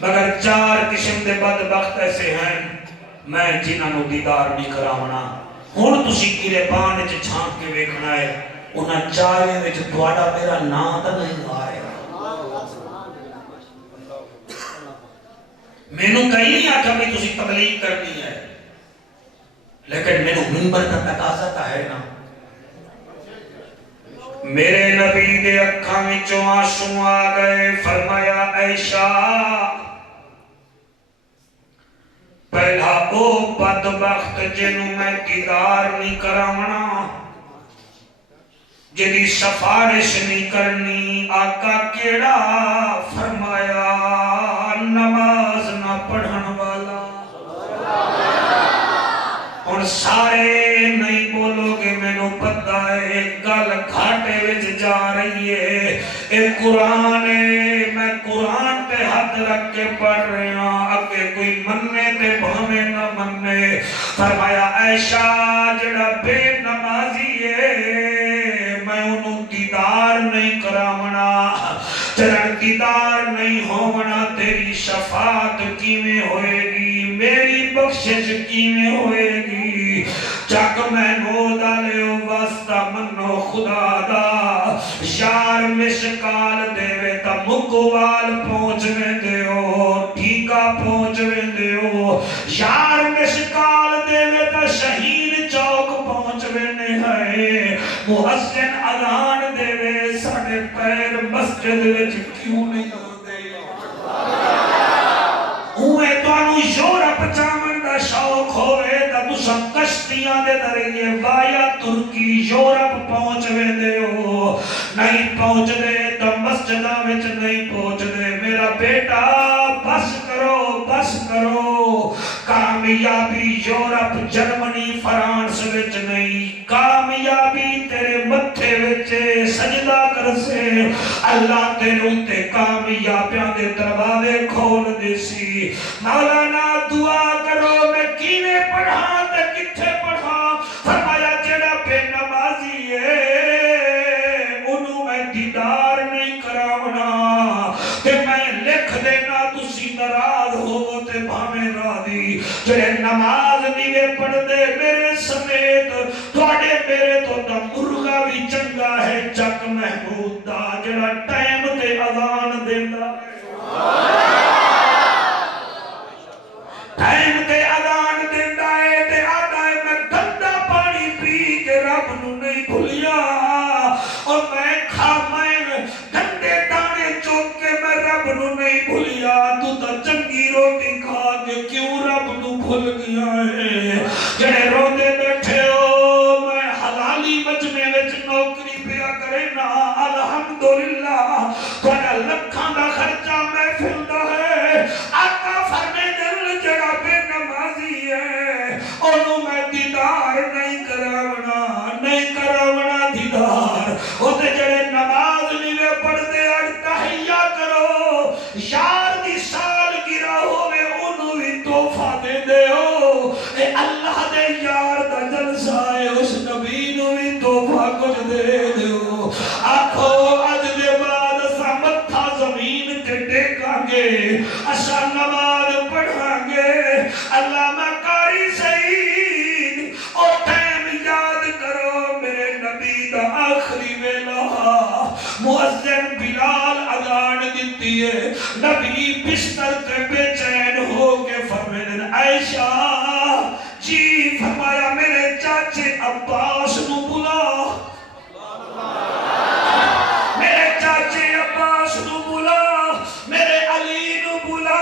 مگر 4 قسم دے بدبخت ایسے ہیں میں جنہاں نو دیدار نہیں کراونا ہن تسی کیرے بان وچ چھانک کے ویکھنا ہے انہاں 4 وچ تہاڈا میرا نام تے نہیں آ رہا مینوں کہیں نہیں آکھا بھی تسی تبلیغ کرنی ہے لیکن مینوں منبر کا تقاضا تا ہے نا میرے نبی دے اکھاں وچوں آنسو آ گئے فرمایا عائشہ پہلا او بدبخت جنوں میں دیدار نہیں کراونا جدی سفارش نہیں کرنی آقا کیڑا فرمایا نماز نہ پڑھن والا اور سارے نہیں بولو گے مینوں پتہ ہے گل گھاٹے وچ جا رہی ہے اے قرآن ہے میں قرآن تے ہاتھ رکھ کے پڑھ رہا اگے کوئی مننے تے بھاویں نہ مننے فرمایا عائشہ جڑا بے نمازی ہے میں انہوں دیدار نہیں کراونا تیرا دیدار نہیں ہونا تیری شفاعت کیویں ہوئے گی میری بخشش کیویں ہوئے گی چک میں نو دلیو واسطہ منو خدا دا یار مشکال دیوے تا مکوال پہنچنے دیو ٹھیکا پہنچنے دیو یار مشکال دیوے تا شہید چوک پہنچنے ہے محسن اذان دیوے ساڑھے پیر مسجد وچ کیوں نہیں آتے ہوئے تو انو یورپ جامن دا شوق ہوئے تا تسا کشتیاں دے ذریعے وایا ترکی یورپ پہنچ ویندے ہو نہیں پہنچ دے تا مسجدہ وچ نہیں پہنچ دے میرا بیٹا بس کرو کامیابی یورپ جرمنی فرانس وچ نہیں کامیابی تیرے متھے وچ سجدہ کر سے اللہ تیرے تے کامیابیاں دے دروازے کھول دے سی مولانا دعا کرو میں کیویں پڑھاں تے کتھے پڑھاں فرمایا جڑا بے نمازی ہے انہوں میں دیدار نہیں کراونا تے میں لکھ دینا تسی ناراض ہو تے بھاویں راضی جڑے نماز نہیں پڑھ دے میرے سمیت تواڈے میرے تو تا مرغا بھی چنگا ہے چک محمود دا جڑا ٹائم تے اذان دیندا ٹائم تے اذان دیندا ہے تے آدا ہے میں گندا پانی پی کے رب نو نہیں بھولیا اور میں کھا میں گندے دانے چوک کے میں رب نو نہیں بھولیا تو تا چنگی روٹی کھا کے کیوں رب نو بھول گیا ہے جڑے روندے بیٹھے ہو میں حلالی مجمع وچ نوکری پیا کرے نا الحمدللہ تہاڈا لکھاں دا خرچہ محفل دا ہے آقا فرمے دل جڑا بے نمازی ہے انہوں میں دیدار نہیں کراونا دیدار ہوتے جڑے نماز نہیں پڑھتے اور تحیہ کرو یار دی سال گرا ہوئے انہوں بھی توفہ دے دے ہو اے اللہ دے یار دا جلسہ ہے اس نبی نو بھی توفہ کچھ دے دے ہو آکھو اج دے بعد اسا متھا زمین تے ٹیکاں گے اسا نماز پڑھاں گے علامہ قاری سعید او ٹائم یاد کرو میرے نبی دا آخری ویلا مؤذن بلال اذان دیتی ہے نبی بستر تے بے چین ہو کے فرمائے عائشہ جی فرمایا میرے چاچے عباس نو بلا میرے چاچے عباس نو بلا میرے علی نو بلا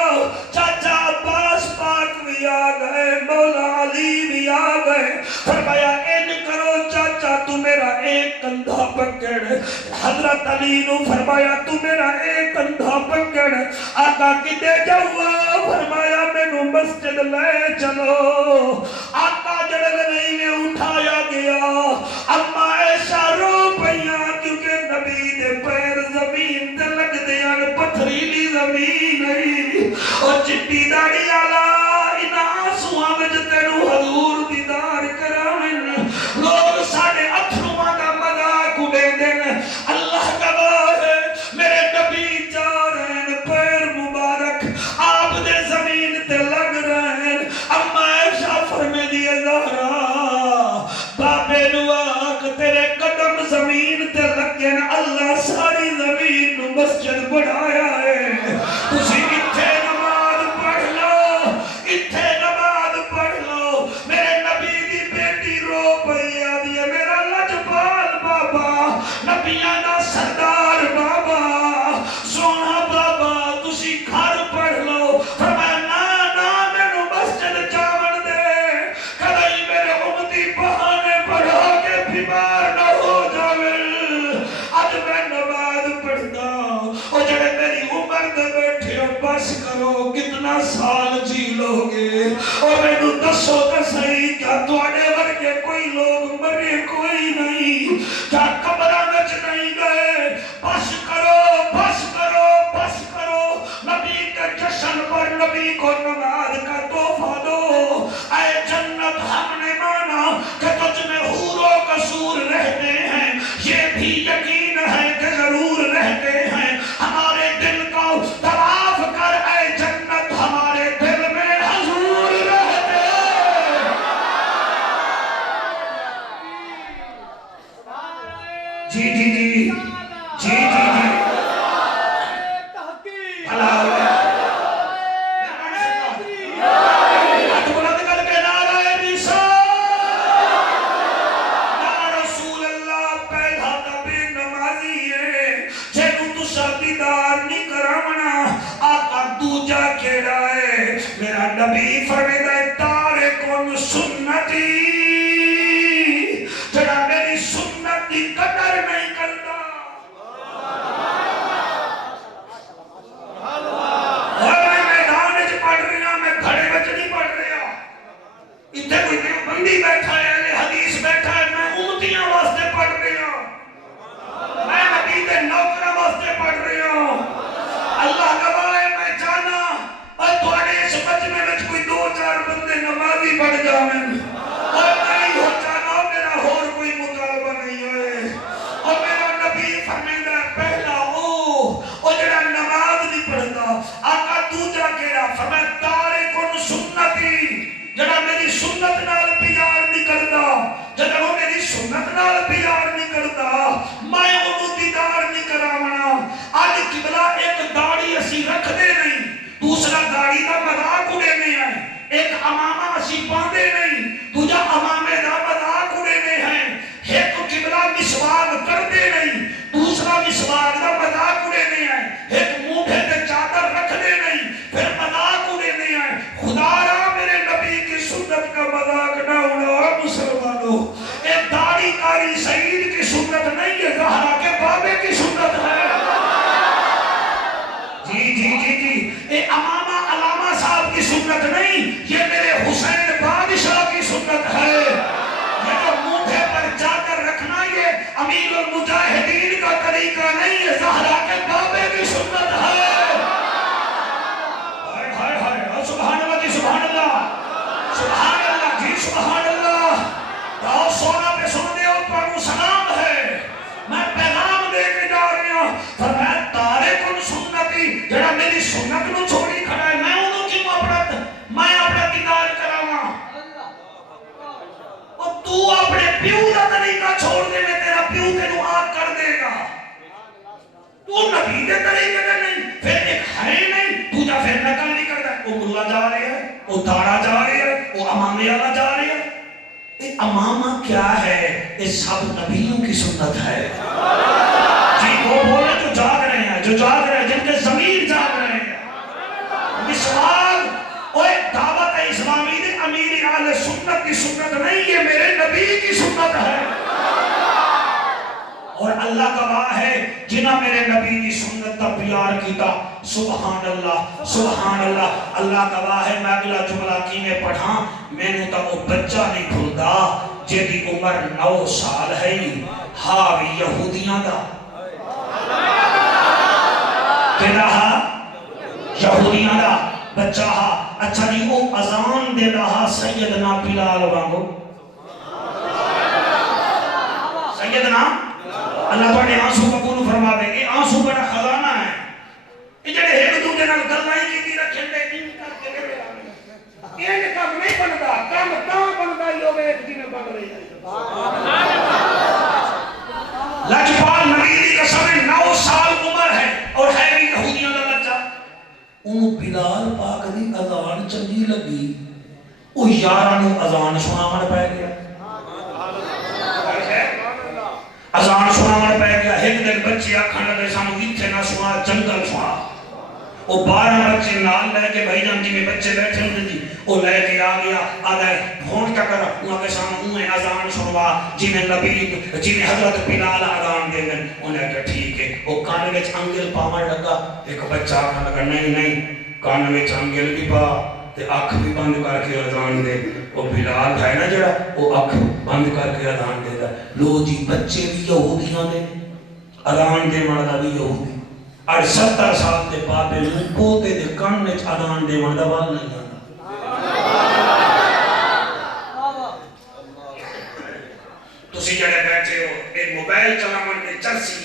چاچا عباس پاک بھی آ گئے مولا علی بھی آ گئے فرمایا ان کرو چاچا تو میرا ایک کندھا پکڑ حضرت علی نو فرمایا تو میرا ایک کندھا پکڑ آقا کدے جاؤ فرمایا مینو مسجد لے چلو آقا جڑے نہیں میں اٹھایا گیا اما ایسا رو پئیاں کیونکہ نبی دے پیر زمین تے لگ دیاں پتھریلی زمین نہیں اور چٹی داڑھی آلا ان آنسواں وچ تینوں حضور دیدار کراویں لوگ ساڑے اتھرواں دا مذاق اڑیندے نے اللہ گواہ ہے میرے نبی جا رہے ہیں پیر مبارک تسی گھر پڑھ لو. فرمایا نا مینوں مسجد جاون دے, کدی میرے امتی بہانے پڑھا کے بیمار نہ ہو جاوے. اج میں نماز پڑھدا, او جڑے میری عمر دے بیٹھے ہو بس کرو کتنا سال جی لو گے. اور مینوں دسو تے صحیح, کیا تواڈے ورگے کوئی لوگ مرے کوئی نہیں, کیا قبراں وچ نہیں گئے؟ بس کرو بس کرو بس کرو. نبی کے جشن پر نبی کو نماز کا تحفہ دو. اے جنت ہم نے مانا کہ تجھ میں حور و قصور رہتے ہیں, یہ بھی یقین ہے کہ ضرور رہتے ہیں. ہمارے دل کا طواف کر اے جنت, ہمارے دل میں حضور رہتے ہیں. جی جی جی جی جی جی نبی فرمیدہ تارے کن سنتی, جڑا میری سنت کی قدر نہیں کرتا. اور میں میدان وچ پڑھ رہا, میں گھڑے وچ نہیں پڑھ رہا. اتنے کوئی بندی بیٹھا ہے, اہل حدیث بیٹھا ہے, میں امتیاں واسطے پڑھ رہا, میں نبی دے نوکراں واسطے پڑھ رہا. اللہ گواہ ہے میں جانا اور تھوڑے اس مجمع میں کوئی دو چار بندے نمازی پڑھ جاویں, اور نہیں ہو جانا میرا اور کوئی مطالبہ نہیں ہے. اور میرا نبی فرمیدہ پہلا او جڑا نماز نہیں پڑھتا. آقا دوجا کہڑا؟ فرمایا تارکن سنتی, جڑا میری سنت نال پیار نہیں کرتا. جڑا وہ میری سنت نال پیار نہیں کرتا, میں انہوں دیدار نہیں کراونا. آج قبلہ ایک داڑھی اسی رکھ دے نہیں, دوسرا داڑھی دا مذاق اڑینے ہیں, ایک امامہ اسی باندھے نہیں, دوجا امامے دا مذاق اڑینے ہیں. ایک قبلہ مسواک کردے نہیں, دوسرا مسواک دا مذاق اڑینے ہیں. ایک موڈھے تے چادر رکھ دے نہیں, پھر مذاق اڑینے ہیں. خدا را میرے نبی کی سنت کا مذاق نہ اڑاؤ مسلمانوں. ایک داڑھی کاری سعید کی سنت نہیں ہے, زہرا کے بابے کی سنت ہے. جی جی جی جی, یہ امامہ علامہ صاحب کی سنت نہیں, یہ میرے حسین بادشاہ کی سنت ہے. یہ جو موڈھے پر چادر رکھنا یہ امیر المجاہدین کا طریقہ نہیں ہے, زہرا کے بابے کی سنت ہے. ہائے ہائے ہائے, سبحان اللہ جی, سبحان اللہ, سبحان اللہ جی, سبحان اللہ. آؤ سونا پہ سن دے, اوپر کو سلام ہے, میں پیغام دے کے جا رہا ہوں. فرمایا تارکن سنتی, جڑا میری سنت نو چھوڑی کھڑا ہے, میں انہوں کیوں اپنا دیدار کراواں. اور تو اپنے پیو دا طریقہ چھوڑ دے, میں تیرا پیو تینوں آگ کر دے گا. تو نبی دے طریقے دے نہیں, پھر ایک ہے نہیں, تو جا پھر نقل نہیں کرتا. وہ ملا جا رہے ہیں, وہ داڑا جا رہے ہیں, وہ امامے والا جا رہے ہیں. یہ امامہ کیا ہے؟ یہ سب نبیوں کی سنت ہے. جی وہ بولے جو جاگ رہے ہیں, جو جاگ رہے ہیں, جن کے ضمیر جاگ رہے ہیں. مسواک اور ایک دعوت اسلامی نے امیر اہل سنت کی سنت نہیں, یہ میرے نبی کی سنت ہے. اور اللہ گواہ ہے جنہاں میرے نبی کی سنت کا پیار کیتا. سبحان اللہ, سبحان اللہ. اللہ گواہ ہے, میں اگلا جملہ کی میں پڑھاں, میں نے تو وہ بچہ نہیں بھولتا جیدی عمر 9 سال ہے, ہاوی یہودیاں دا. کہنا ہا یہودیاں دا بچہ ہا. اچھا جی, وہ اذان دے رہا سیدنا بلال وانگو. سیدنا اللہ پانے آنسو قبول فرما دے. یہ آنسو بڑا خزانہ ہے. یہ جڑے ایک دوجے نال گلاں ہی کی رکھیں دے, ان کر کے دے رہا. یہ کام نہیں بنتا, کام تاں بنتا ہی ہوگا ایک دن بن رہی ہے. لجپال نبی دی قسم 9 سال عمر ہے اور ہے بھی یہودیاں دا بچہ. انہوں بلال پاک دی اذان چنگی لگی, وہ یاراں نوں اذان سناون پے گیا. اذان سناون پے گیا. ایک دن بچے آکھن لگے سانوں ایتھے نہ سنا, جنگل سنا. وہ 12 بچے نال لے کے بھائی جان جی میں بچے بیٹھے ہوتے جی وہ لے کے آ گیا آدھا فون کیا کرا انہوں کے سامنے انہیں اذان سنوا جی میں نبی جی میں حضرت بلال اذان دے دیں انہیں کہا ٹھیک ہے وہ کان وچ انگل پاون لگا ایک بچہ آکھنے لگا نہیں کان وچ انگل بھی پا تے اکھ بھی بند کر کے اذان دے وہ بلال ہے نا جڑا وہ اکھ بند کر کے اذان دے دا لو جی بچے بھی یہودیاں دے اذان دے والا بھی یہودی اور 70 سال دے بابے نوں پوتے دے کان وچ اذان دے والا وال نہیں آندا تسی جڑے بیٹھے ہو اے موبائل چلاون دے چرسی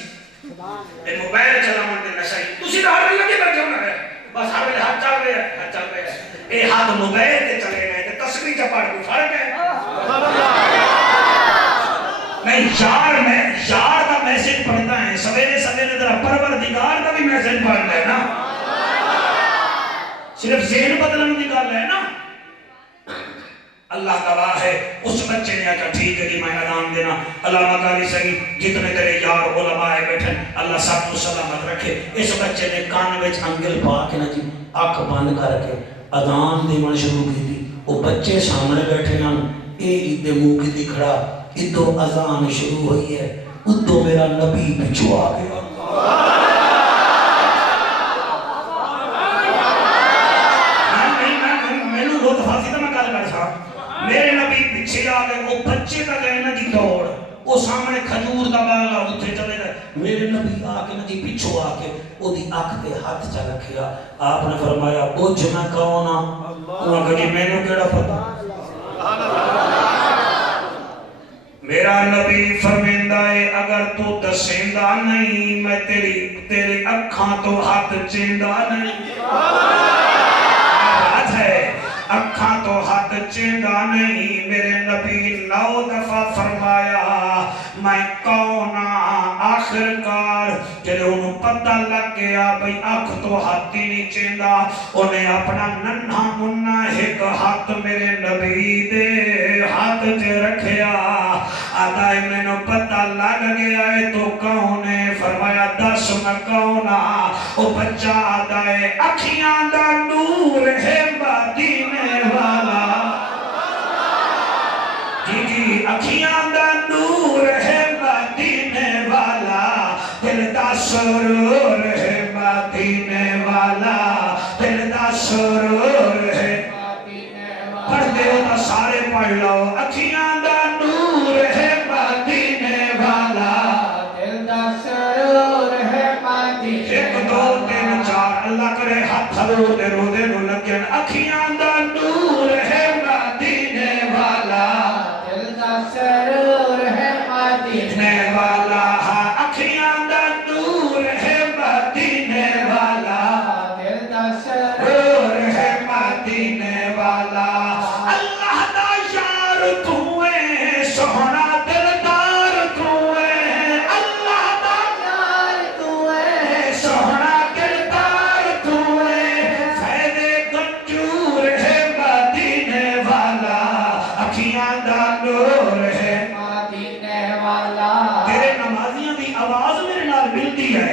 اے موبائل چلاون دے نشائی تسی تو ہر لگے بیٹھے ہو نا بس ہر ویلے ہاتھ چل رہا ہے اے ہاتھ موبائل تے چلے گئے تے تسبیح چ پڑھ کے فرق ہے نہیں یار کا میسج پڑھتا ہے سویرے سویرے ذرا پروردگار کا بھی میسج پڑھنا ہے نا صرف ذہن بدلنے کی گل ہے نا اللہ گواہ ہے اس بچے نے کہا ٹھیک ہے جی میں اذان دینا علامہ قاری صحیح جتنے تیرے یار علماء بیٹھے اللہ سب کو سلامت رکھے اس بچے نے کان وچ انگل پا کے نا جی اکھ بند کر کے اذان دینا شروع کی تھی وہ بچے سامنے بیٹھے نا اے ادھے منہ کی کھڑا ادھو اذان شروع ہوئی ہے ادھو میرا نبی پچھو آ گیا میرے نبی پیچھے آ گئے وہ بچے کا گئے نا جی دوڑ وہ سامنے کھجور کا باغ اتنے چلے گئے میرے نبی آ کے نا جی پیچھو آ کے وہ دی اکھ پہ ہاتھ چا رکھیا آپ نے فرمایا بوجھ میں کون ہاں انہوں نے کہا جی میں نے کیڑا پتا میرا نبی فرمیندہ ہے اگر تو دسیندہ نہیں میں تیری اکھاں تو ہاتھ چیندہ نہیں بات ہے اکھاں تو ہاتھ چیندہ نہیں میرے نبی 9 دفعہ فرمایا میں کون آخر کار جلے انہوں پتہ لگ گیا بھئی اکھ تو ہاتھ ہی نہیں چیندہ انہیں اپنا ننھا منہ ایک ہاتھ میرے نبی دے ہاتھ چے رکھیا آدھائی میں نے پتہ لگ گیا ہے تو کون ہے فرمایا 10 میں کون او بچہ آدھائی اکھیاں دا نور ہے مدینے والا جی اکھیاں دا نور ہے مدینے والا دل دا سرور ہے مدینے والا دل دا سرور ہے پڑھ دے ہو تو سارے پڑھ لو اکھیاں دا نور ہے مدینے والا دل دا سرور ہے مدینے 1 2 3 4 اللہ کرے ہاتھ رو دے نو لگن اکھیاں دا نور ہے مدینے والا دل دا سرور ہے مدینے والا اکھیاں دا نور ہے مدینے والا دل دا سرور ہے مدینے والا اللہ دا یار تو ہے سونا دلدار تو ہے اللہ دا یار تو ہے سونا دلدار تو ہے فیض گنجور ہے مدینے والا اکھیاں دا نور ہے مدینے والا تیرے نمازیاں دی آواز میرے نال ملتی ہے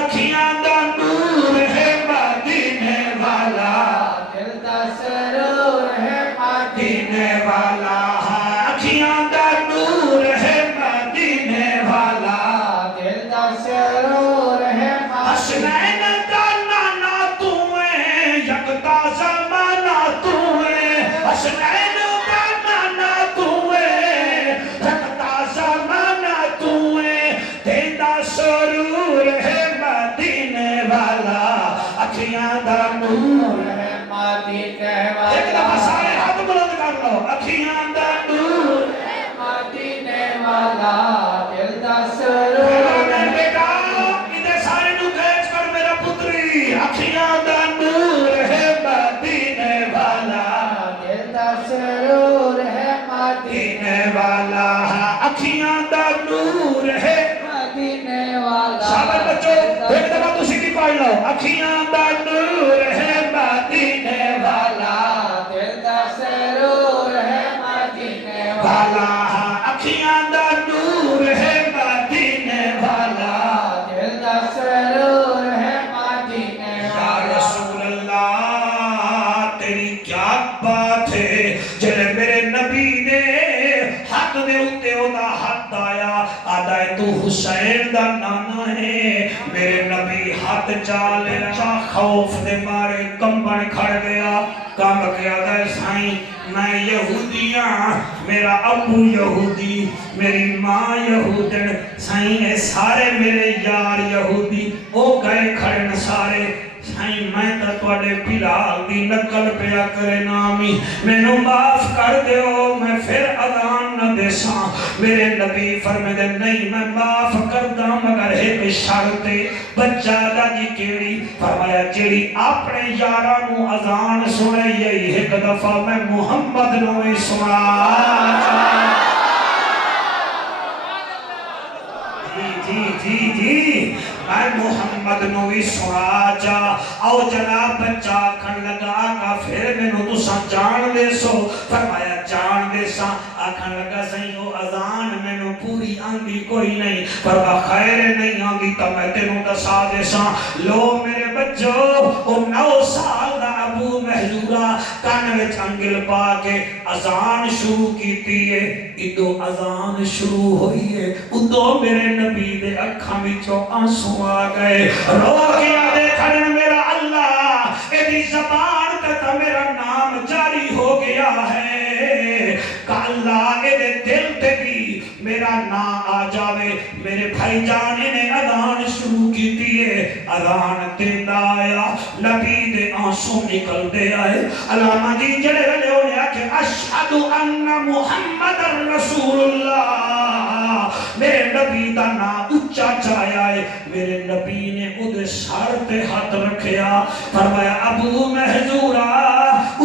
اکھیاں دا نور ہے مدینے والا دل دا سرور ہے مدینے والا اکھیاں دا نور ہے مدینے والا دل دا سرور ہے حسنین دا نانا تو ہے یکتا زمانہ تو ہے حسنین دا نانا تو ہے یکتا زمانہ تو ہے تیرا سرور ہے مدینے والا اکھیاں دا نور ہے مدینے والا ایک دفعہ سارے ہاتھ بلند کر لو اکھیاں دا نور ہے مدینے والا دل دا سرور ہے بیٹا ادھر سارے نو کھینچ کر میرا پتری اکھیاں دا نور ہے مدینے والا دل دا سرور ہے مدینے والا اکھیاں دا نور ہے مدینے والا شاباش بچوں ایک دفعہ تو سیدھی پڑھ لو اکھیاں دا نور ہے مدینے والا دل دا سرور ہے مدینے والا اکھیاں دا نور ہے مدینے والا دل دا سرور ہے مدینے والا بچا لیا بچہ خوف دے مارے کمبن کھڑ گیا کم کیا گئے سائیں میں یہودیاں میرا ابو یہودی میری ماں یہودن سائیں اے سارے میرے یار یہودی او گئے کھڑن سارے سائیں میں تا توڑے بلال دی نقل پیا کرے نامی میں نو معاف کر دے ہو میں پھر اذان نہ دے ساں میرے نبی فرمے دے نہیں میں معاف کر دا مگر ایک شرط بچہ دا جی کیڑی فرمایا جیڑی اپنے یارانو اذان سنے یہی ایک دفعہ میں محمد نوی سنا جی میں محمد نوی سنا جا او جناب بچہ کھن لگا آقا پھر میں نو تو سا جان دے سو فرمایا جان دے سا آکھن لگا سہیو اذان میں نو پوری آندھی کوئی نہیں فرما خیر نہیں آندھی تا میں تینوں دسا دے سا لو میرے بچو او 9 سال دا ابو محجورہ کانوچ انگل پا کے اذان شروع کیتی ہے ادو اذان شروع ہوئی ہے ادو میرے نبی دے اکھاں وچوں آنسو آ گئے رو کے آدھے کھڑن میرا اللہ ایدی زبان تا میرا نام جاری ہو گیا ہے کہ اللہ ایدے دل تے بھی میرا نا آ جاوے میرے بھائی جانے نے اذان شروع کی دیئے اذان دیندہ آیا نبی دے آنسوں نکل دے آئے علامہ جی جڑے رلے ہونے آکے اشہد ان محمد رسول اللہ میرے نبی دا نا اچھا چایا ہے میرے نبی نے ادھے سر تے ہاتھ رکھیا فرمایا ابو محجورہ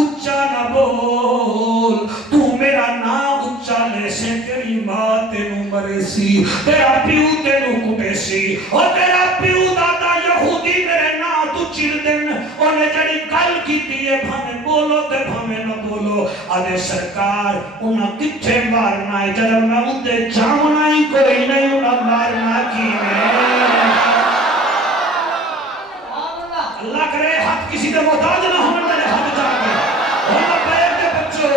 اچھا نہ بول تو میرا نا اچھا لے سے تیری ماں تینو مرے سی تیرا پیو تینو کٹے سی اور تیرا پیو دادا یہودی میرے نا تو چل دن انہیں جڑی کل کی دیئے بھامے بولو تے بھامے نہ بولو آدھے سرکار انہاں کتھے مارنا ہے جب میں اندے جامنا ہی کوئی نہیں انہاں مارنا کی اللہ کرے حق کسی دے محتاج نہ ہمیں میرے حق جا کے اللہ بیگ دے بچو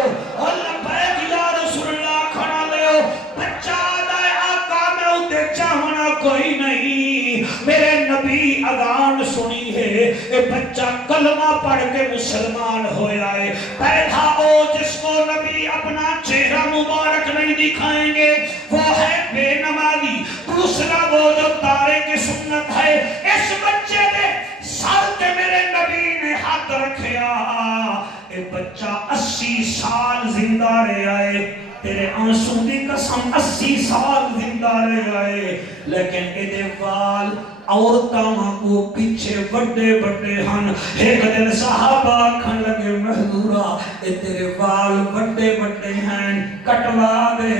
اللہ بیگ یا رسول اللہ کھڑا لے ہو بچہ دائے آقا میں اندے جامنا کوئی نہیں میرے نبی اذان سنی ہے اے بچہ کلمہ پڑھ کے مسلمان ہویا ہے پہلا او جس کو نبی اپنا چہرہ مبارک نہیں دکھائیں گے وہ ہے بے نمازی دوسرا وہ جو تارے کی سنت ہے اس بچے دے سر کے میرے نبی نے ہاتھ رکھیا اے بچہ 80 سال زندہ رہے آئے تیرے آنسوں دی قسم 80 سال زندہ رہے آئے لیکن ایدے وال عورتاں کو پیچھے بڑے بڑے ہن ایک دن صحابہ کھن لگے محضورہ اے تیرے وال بڑے بڑے ہیں کٹوا دے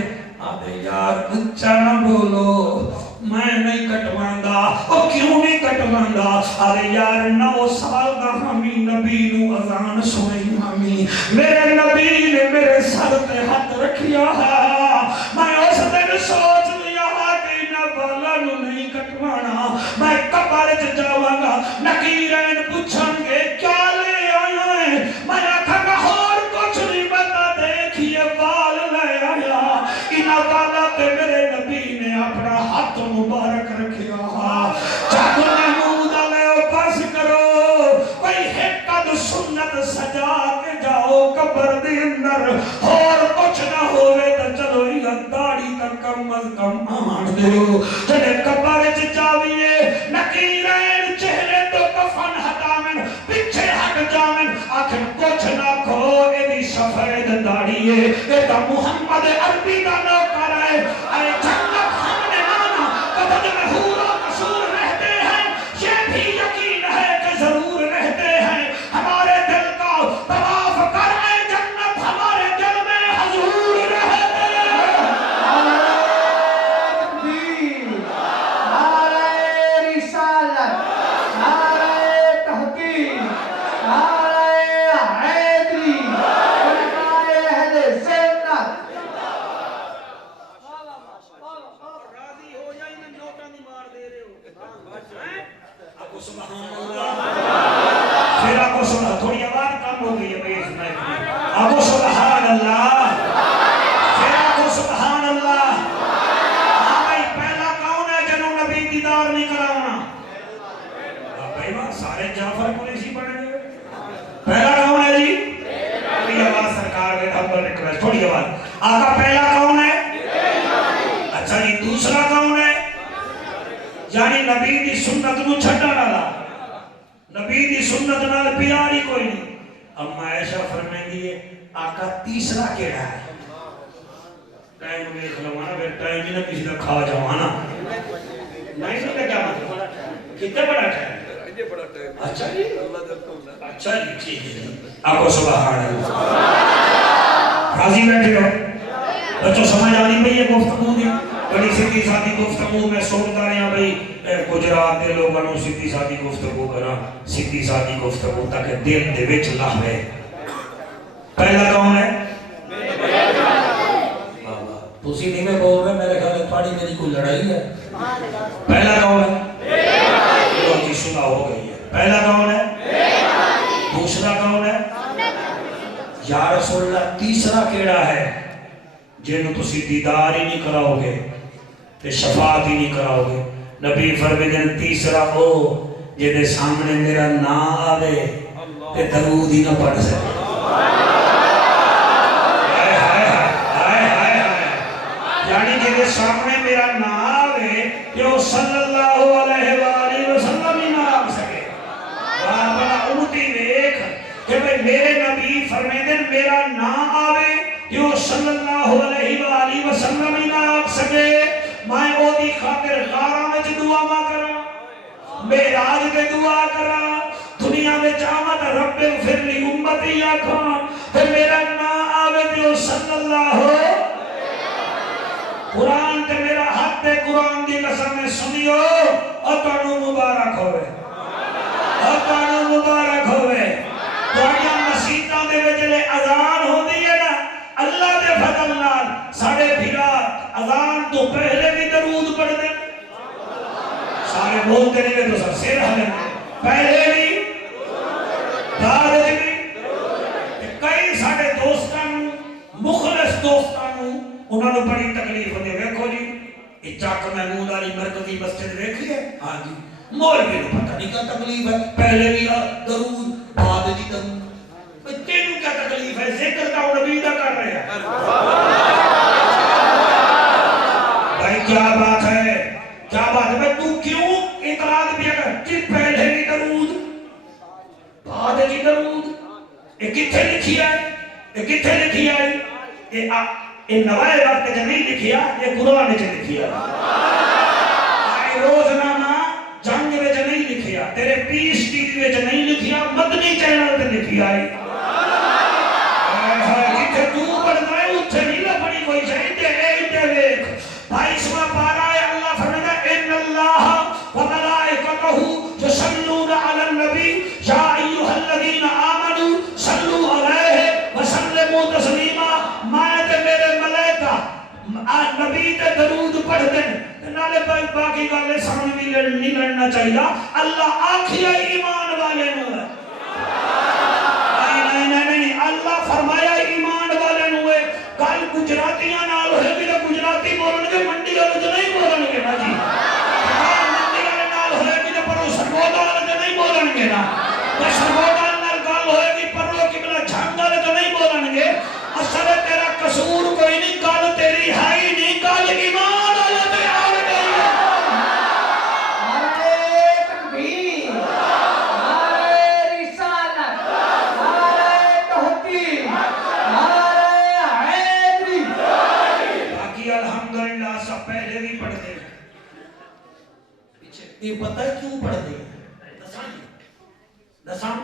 آدھے یار اچھا نہ بولو میں نہیں کٹواندہ او کیوں نہیں کٹواندہ آدھے یار 9 سال دا ہمیں نبی نو اذان سنئی ہمیں میرے نبی نے میرے سر تے ہاتھ رکھیا ہے میں اس دن سوچ لیا کہ نہ بالا نو نہیں کٹوانا میں قبر جاواں گا نکیرین پوچھن گے کیا لے آیا ہے میں آکھاں گا اور کچھ نہیں بتا دیکھئے وال لے آیا انہا والا تے میرے نبی نے اپنا ہاتھ مبارک رکھیا جب محمود علیہ پاس کرو کوئی حقد سنت سجا کے جاؤ قبر دے اندر اور کچھ نہ ہوئے تو چلو یہ داڑھی تک کم از کم آن دیو جنہیں قبر جاویے نکیرین چہرے تو کفن ہٹامن پچھے ہٹ جامن آخر کچھ نہ کھو ایدی سفید داڑھیے ایدہ محمد عربی کا نوکر ہے اے جنت ہم نے مانا قبر میں حور و قصور رہتے ہیں یہ بھی یقین ہے کہ ضرور رہتے ہیں ہمارے دل کا طواف کر اے جنت ہمارے دل میں حضور رہتے ہیں تکبیر نعرہ رسالت نعرہ تحقیق نعرہ حیدری علماء اہل سنت راضی ہو جائیں میں نوٹا نہیں مار دے رہے ہو آپ کو سبحان اللہ پھر آپ کو سبحان تھوڑی آواز کم ہو گئی ہے بھئی آپ کو سبحان اللہ پھر آپ کو سبحان اللہ ہاں بھئی پہلا کون ہے جنہوں نبی دیدار نہیں کراؤنا بھئی آقا پہلا کون ہے؟ اچھا جی دوسرا کون ہے؟ یعنی نبی دی سنت نو چھڈا ڈالا، نبی دی سنت نال پیار ہی کوئی نہیں۔ اما عائشہ فرمائندی ہے آقا تیسرا کیڑا ہے؟ ٹائم ویکھ لوانا پھر ٹائم ہی نہ کسی کا کھا جاوانا نہیں سکتا کیا مطلب کتنے بڑا ٹائم؟ اچھا جی اچھا جی ٹھیک ہے آپ کو سبحان اللہ راضی بیٹھے ہو بچوں سمجھ آنی بھئی یہ گفتگو دی بڑی سیدھی سادھی گفتگو میں سوچتا رہا بھئی گجرات دے لوگوں سیدھی سادھی گفتگو کرا سیدھی سادھی گفتگو تاکہ دل دے وچ لہوے۔ پہلا کون ہے؟ تسی نہیں میں بول رہے میرے خیال ہے تھوڑی میری کوئی لڑائی ہے۔ پہلا کون ہے؟ کی شدہ ہو گئی ہے۔ پہلا کون ہے؟ دوسرا کون ہے؟ یا رسول اللہ تیسرا کیڑا ہے جنہوں تسی دیدار ہی نہیں کراؤ گے تے شفاعت ہی نہیں کراؤ گے؟ نبی فرمائے تیسرا وہ جہدے سامنے میرا نا آوے تے درود ہی نہ پڑھ سکے۔ یعنی جہدے سامنے میرا نا آوے کہ وہ صلی اللہ علیہ وآلہ وسلم ہی نہ آگ سکے۔ بڑا امتی ویک کہ میرے نبی فرمیدن میرا نا آوے کہ وہ صلی اللہ علیہ وآلہ وسلم ہی نہ آگ سکے۔ میں او دی خاطر غارہ میں دعا ماں کرا میراج کے دعا کرا دنیا میں چاہاں تا رب اغفر لی امتی آکھاں پھر میرا نا آوے کہ وہ صلی اللہ قرآن تے میرا حق تے قرآن دی قسم میں سنیو اتانو مبارک ہوئے اتانو مبارک ہوئے توڑیاں مسیطہ دے وجلے اذان ہو دیئے نا اللہ دے فضل نال ساڑھے بھیرات اذان تو پہلے بھی درود پڑھ دیں سارے بولتے نہیں تو سب سیر حلیں پہلے بھی دارج بھی کئی ساڑھے دوستان مخلص دوستان انہوں نے بڑی تکلیف ہوتی ہے ویکھو جی یہ چاک محمود علی مرکزی مسجد دیکھی ہے ہاں جی مولوی کو پتہ نہیں کیا تکلیف ہے پہلے بھی درود بعد جی درود تینوں کیا تکلیف ہے ذکر کا نبی دا کر رہے ہیں بھائی کیا بات ہے کیا بات ہے بھائی تو کیوں اعتراض بھی اگر جی پہلے بھی درود بعد جی درود یہ کتھے لکھی ہے یہ کتھے لکھی ہے یہ نوائے وقت جو نہیں لکھیا یہ قرآن جو لکھیا آئے روزنامہ جنگ میں جو نہیں لکھیا تیرے پیس ٹی وی میں جو نہیں لکھیا مدنی چینل تے لکھیا ہے جتھے تو پڑھنا ہے اتھے نہیں لپڑی کوئی چاہیے اے ویک 22واں پارہ ہے اللہ فرماتا ہے ان اللہ و ملائکتہ یصلون علی النبی یا ایھا الذین آمنوا صلوا علیہ وسلموا تسلیما نبی تے درود پڑھ دیں نالے باقی گالے سامنے بھی نہیں لڑنا چاہیے اللہ آکھیا ایمان والے نو ہے نہیں اللہ فرمایا ایمان والے نو ہے کل گجراتیاں نال ہوئے بھی تو گجراتی بولن گے منڈی والے جو نہیں بولن گے نا جی منڈی والے نال ہوئے بھی تو پرو سرگودا والے جو نہیں بولن گے نا سرگودا نال گل ہوئے بھی پرو قبلہ جھنگ والے جو نہیں بولن گے اصل تیرا قصور کوئی نہیں کل تیری ہائی نہیں کل ایمان اللہ تے آ گئی نعرہ تکبیر نعرہ رسالت نعرہ تحقیق نعرہ حیدری باقی الحمدللہ سب پہلے بھی پڑھتے ہیں یہ پتہ ہے کیوں پڑھتے ہیں دسان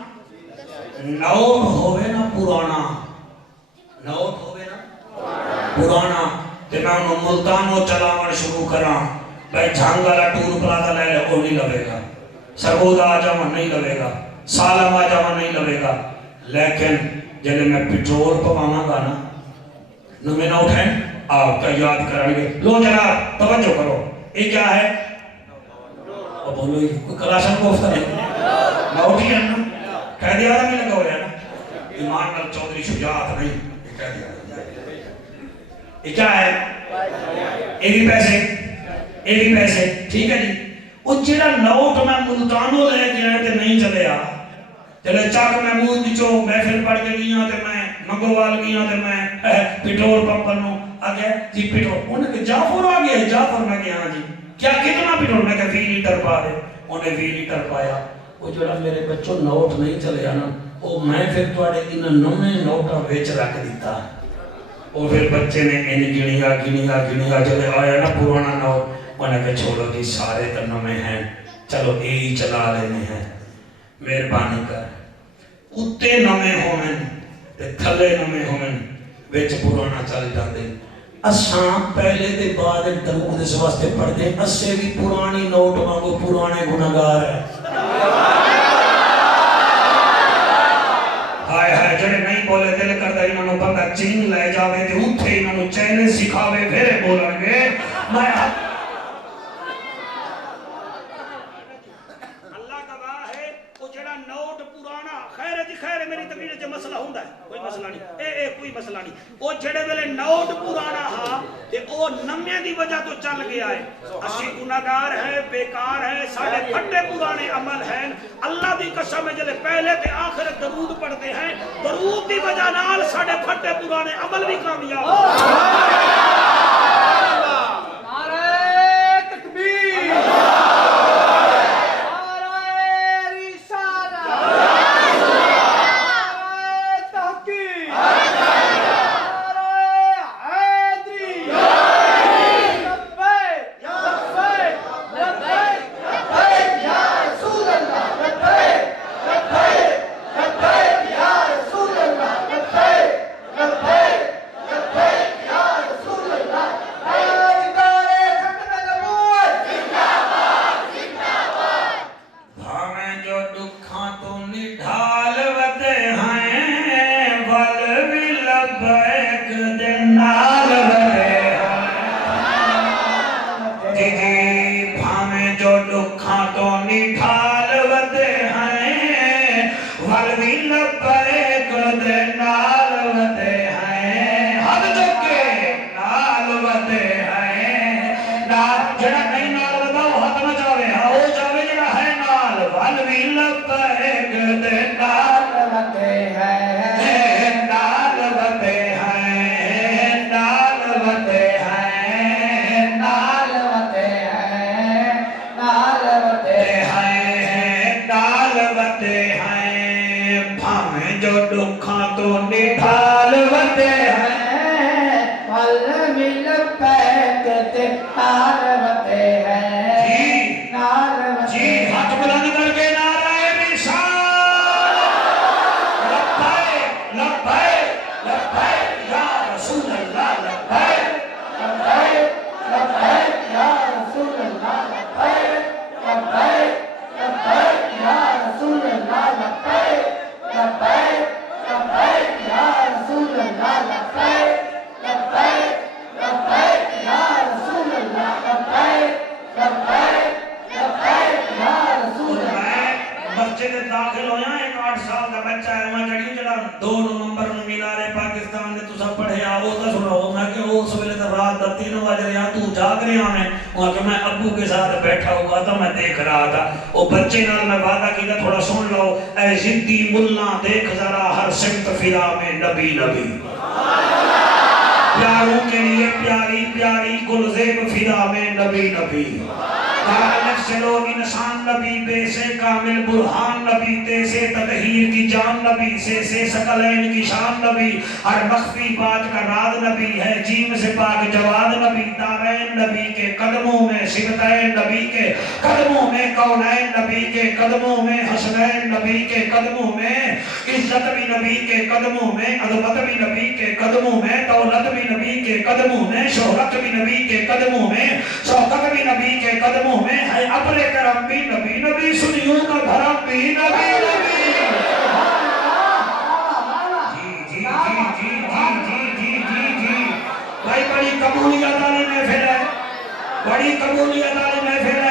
نوٹ ہوئے نا پرانا نوٹ ہوئے نا پرانا تے میں انہوں ملتانوں چلاون شروع کراں بھائی جھانگ والا ٹور پلازا لے لے وہ نہیں لوے گا سرگودا آجاون نہیں لوے گا سالم آجاون نہیں لوے گا لیکن جلے میں پیٹرول پوانا گا نا نو میں نہ اٹھیں آپ کا یاد کریں گے لو جناب توجہ کرو یہ کیا ہے اور بولو کوئی کلاشن کو افتا نہیں میں اٹھی ہے نا کہہ دیا آدھا میں لگا ہو ہے نا ایمان نال چودری شجاعت نہیں یہ کہہ دیا یہ کیا ہے ایک پیسے ٹھیک ہے جی وہ جڑا نوٹ میں ملتانوں لے کے آئے تے نہیں چلے آ چلے چاک محمود بچو محفل پڑھ کے گیا تے میں منگوال گیا تے میں پیٹرول پمپ کرنوں ہاں جی کیا کتنا پیٹرول؟ میں کہا 20 لیٹر پا دے. انہیں 20 لیٹر پایا. وہ جڑا میرے بچوں نوٹ نہیں چلے نا وہ میں پھر تھوڑے ان نویں نوٹاں وچ رکھ دیتا. وہ پھر بچے نے ان گنیا جب آیا نا پرانا نوٹ انہیں کہ چھوڑو جی سارے تو نویں ہیں چلو یہی چلا لینے ہیں. مہربانی کر اتے نویں ہومن تے تھلے نویں ہومن وچ پرانا چل جاندے. اساں پہلے تے بعد درود اس واسطے پڑھتے اسے بھی پرانی نوٹ وانگو پرانے گناہگار ہیں. ہائے ہائے جڑے نہیں بولے دل کردا انہاں نوں بندہ چین لے جاوے تے اوتھے انہاں نوں چین سکھاوے پھر بولن گے. میں خیر میری تقریر جو مسئلہ ہوندا ہے کوئی مسئلہ نہیں کوئی مسئلہ نہیں. وہ جڑے ویلے نوٹ پرانا ہاں تے او نمے دی وجہ تو چل گیا ہے. اسی گناہگار ہیں بیکار ہیں ساڈے پھٹے پرانے عمل ہیں. اللہ دی قسم ہے جلے پہلے تے آخر درود پڑھتے ہیں درود دی وجہ نال ساڈے پھٹے پرانے عمل بھی کامیاب ہو. نعرہ تکبیر میں ابو کے ساتھ بیٹھا ہوا تھا میں دیکھ رہا تھا وہ بچے نال میں وعدہ کیا تھوڑا سن لو اے زدی ملا دیکھ ذرا ہر سمت فضا میں نبی نبی پیاروں کے لیے پیاری پیاری گلزیب فضا میں نبی نبی کائنات سے لوگ انسان نبی بے سے کامل برہان نبی تے سے تطہیر کی جان نبی سے سکلین کی شان نبی ہر مخفی بات کا راز نبی ہے جیم سے پاک جواد نبی دارین نبی کے قدموں میں سبتین نبی کے قدموں میں کونین نبی کے قدموں میں حسنین نبی کے قدموں میں عزت بھی نبی کے قدموں میں عظمت بھی نبی کے قدموں میں دولت بھی نبی کے قدموں میں شہرت بھی نبی کے قدموں میں شوکت بھی نبی کے قدموں میں ہے اپنے کرم بھی نبی نبی سنیوں کا دھرم بھی نبی نبی. جی بھائی بڑی قبولیت والی محفل ہے بڑی قبولیت والی محفل ہے.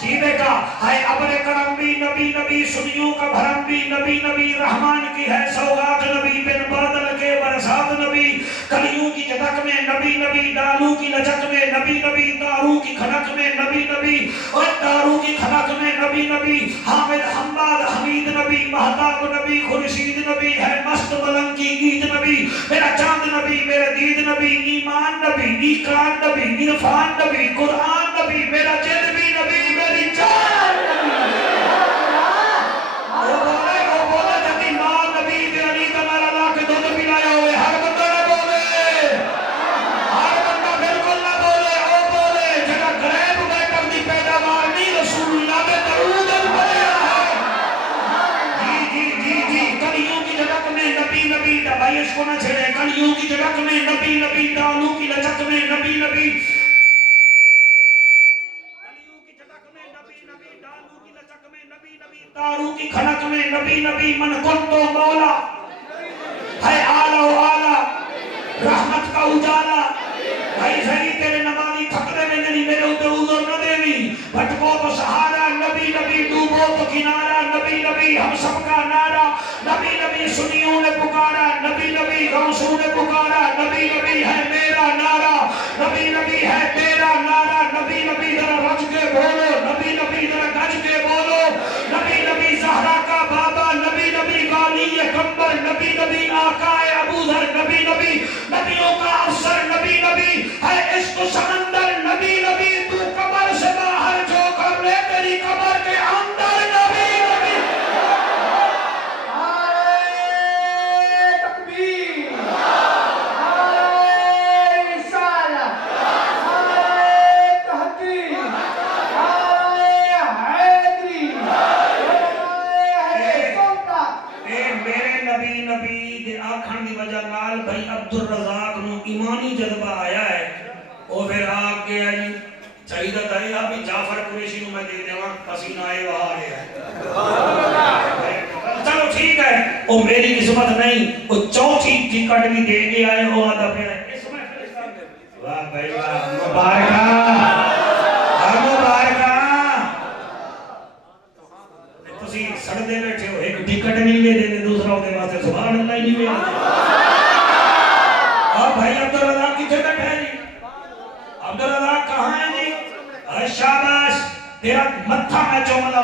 جی بیٹا ہے اپنے کرم بھی نبی نبی سنیوں کا بھرم بھی نبی نبی رحمان کی ہے سوغات نبی بن بادل کے برسات نبی کلیوں کی جھٹک میں نبی نبی ڈالوں کی لچک میں نبی نبی داروں کی کھنک میں نبی نبی اور داروں کی کھنک میں نبی نبی حامد حماد حمید نبی مہتاب نبی خورشید نبی ہے مست ملنگ کی گیت نبی میرا چاند نبی میرے دید نبی ایمان نبی نبی، ایقان نبی، عرفان نبی، قرآن نبی، میرا جد بھی نبی، میری جان نبی۔ وہ بولے جدی نام نبی دے علی دا نعرہ لا کے دودھ پلایا ہوئے، ہر بندہ نہ بولے، ہر بندہ بالکل نہ بولے، او بولے جگہ غریب بیٹر دی پیداوار نہیں، رسول اللہ دے درود بڑھیا ہے۔ جی کلیوں کی جھڑک میں نبی نبی دا بھائی اس کو نہ چھڑے، کلیوں کی جھڑک میں نبی نبی، ڈالوں کی لچک میں نبی نبی، کلیوں کی جھڑک میں نبی نبی، ڈالوں کی لچک میں نبی نبی، تاروں کی کھڑک میں نبی نبی، من کنتو مولا ہے آلہ و آلہ، رحمت کا اجالا، بھائی صحیح تیرے نمازی تھکنے میں نہیں، میرے اوپر عذر نہ دیوی، بھٹکو تو سہارا نبی نبی، ڈوبو تو کنارا نبی نبی، ہم سب کا نعرہ نبی نبی، سنیوں نے پکارا نبی نبی، غوثوں نے پکارا نبی نبی، ہے میرا نعرہ نبی نبی، ہے تیرا نعرہ نبی نبی، ذرا رج کے بولو نبی نبی، ذرا گج کے بولو نبی نبی، زہرا کا بابا نبی نبی، والی کمبر نبی نبی، آقا ابو ذر نبی نبی، نبیوں کا افسر نبی نبی، ہے عشق سمندر نبی نبی، تو قبر سے باہر جو کر لے تیری قبر کے اندر نبی نبی۔ نعرہ تکبیر، نعرہ رسالت، نعرہ تحقیق، نعرہ حیدری، نعرہ سلطان۔ اے میرے نبی نبی دے آکھن دی وجہ نال بھائی عبدالرزاق نو ایمانی جذبہ آیا ہے، او پھر آگ گیا جی چاہیدہ دائیہ بھی جعفر قریشی نو میں دے دیواں پسینہ آئے وہاں آ گیا ہے۔ چلو ٹھیک ہے، او میری قسمت نہیں، او چوتھی ٹکٹ بھی دے گیا ہے، وہ آدھا پھر ہے واہ بھائی واہ، مبارکہ مبارکہ، تسی سڑدے بیٹھے ہو، ایک ٹکٹ نہیں لے دے دوسرا ہوتے واسطے سبحان اللہ ہی نہیں لے آتے۔ اب بھائی عبدالرزاق کی جگہ ہے جی، عبدالرزاق کہاں ہے جی؟ شاباش، تیرا متھا میں چوملہ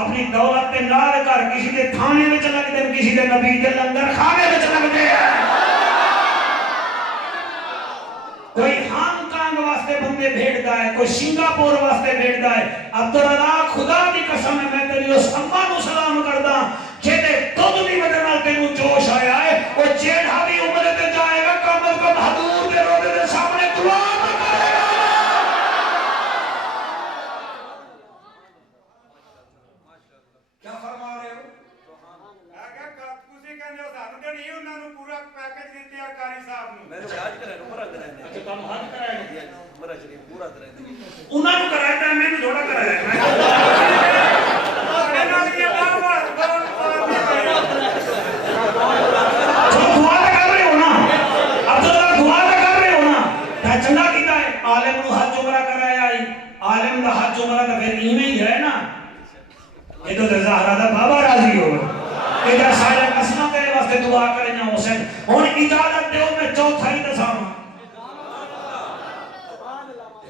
اپنی دولت تے نال کر، کسی دے تھانے میں لگ دے، کسی دے نبی دے لنگر کھانے میں لگ دے، کوئی ہانگ کانگ واسطے بندے بھیڑ ہے، کوئی سنگاپور واسطے بھیڑ ہے۔ عبدالرزاق خدا دی قسم ہے، میں تیری اس اماں نو سلام کردا جیتے دودھ نہیں بدنا تینوں جوش آیا ہے، وہ جیڑا بھی عمرے تے جائے گا کم از کم حضور دے روزے دے سامنے دعا تو کرے گا۔ کیا فرما رہے ہو؟ ਤੁਸੀਂ ਕਹਿੰਦੇ ਹੋ ਸਾਨੂੰ ਤੇ ਨਹੀਂ, ਉਹਨਾਂ ਨੂੰ ਪੂਰਾ ਪੈਕੇਜ ਦਿੱਤੇ ਆ ਕਾਰੀ ਸਾਹਿਬ ਨੂੰ। میں نے حج کرا ہے، عمرہ کرا ہے، اچھا کام حج کرائے گا؟ عمرہ شریف پورا کرا ہے۔ انہاں نو کرایا ہے، میں نے تھوڑا کرایا ہے۔ ਸਾਡੇ ਨਾਲ ਇਹ ਬਾਰ ਬਾਰ بول دعا کر رہے ہو نا، عبداللہ دعا کر رہے ہو نا، تے چنگا کیتا ہے، عالم نو حج عمرہ کرایا ہے، عالم دا حج عمرہ دا پھر ایویں ہی ہے نا، یہ تو زہرا دا بابا راضی ہو، ادھر سارے قسمہ تیرے واسطے دعا کریں یا حسین، ہن اجازت دیو میں چوتھا ہی دساں،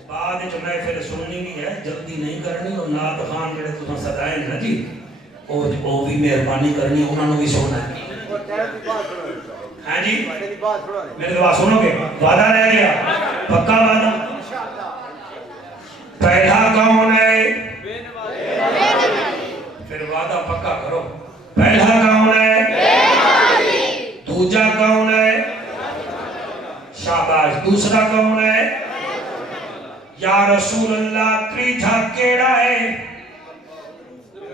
بعد جو میں پھر سننی بھی ہے، جلدی نہیں کرنی، اور نات خان جڑے تساں سدائے نا جی، او بھی مہربانی کرنی، انہاں نو بھی سننا ہے۔ ہاں جی میرے دعا سنو گے؟ وعدہ رہ گیا، پکا وعدہ؟ پہلا کون ہے؟ پھر وعدہ پکا کرو، پہلا کون ہے؟ دوجا کون ہے؟ شاباش، دوسرا کون ہے؟ یا رسول اللہ، تریجا کیڑا ہے؟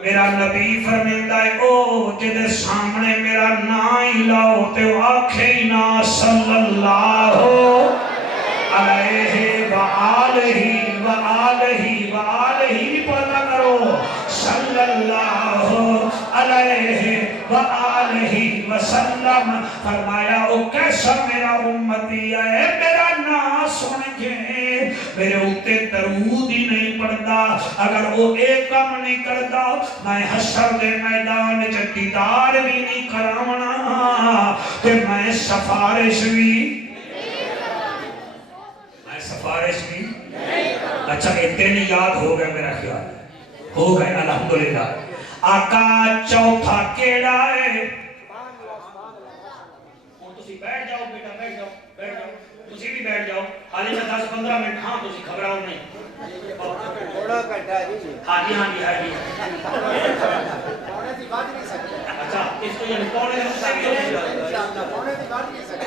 میرا نبی فرمیندہ ہے، او جدے سامنے میرا نائی لاؤ تے آکھے ہی نا صلی اللہ علیہ وآلہ وآلہ وآلہ بھی پڑھنا کرو، صلی اللہ علیہ وآلہ وسلم، فرمایا او کیسا میرا امتی ہے، میرا نام سن کے میرے ہوتے درود ہی نہیں پڑھتا، اگر وہ ایک کام نہیں کرتا میں حشر دے میدان دیدار بھی نہیں کراونا، کہ میں سفارش بھی اچھا اتنے یاد ہو گئے، میرا خیال ہے ہو گئے الحمدللہ۔ آقا چوتھا کیڑا ہے؟ تسی بیٹھ جاؤ بیٹا، بیٹھ جاؤ بیٹھ جاؤ، ਤੁਸੀਂ ਵੀ ਬੈਠ ਜਾਓ ਹਾਲੇ ਮੈਂ 10-15 ਮਿੰਟ ਹਾਂ ਤੁਸੀਂ ਘਬਰਾਓ ਨਹੀਂ ਥੋੜਾ ਘੰਟਾ ਜੀ ਹਾਂਜੀ ਹਾਂਜੀ ਹਾਂਜੀ ਪੌਣੇ ਦੀ ਵੱਧ ਨਹੀਂ ਸਕਦਾ ਅੱਛਾ ਇਸ ਤੋਂ ਯਾਨੀ ਪੌਣੇ ਦੇ ਉੱਤੇ ਵੀ ਹੋ ਪੌਣੇ ਦੀ ਵੱਧ ਨਹੀਂ ਸਕਦਾ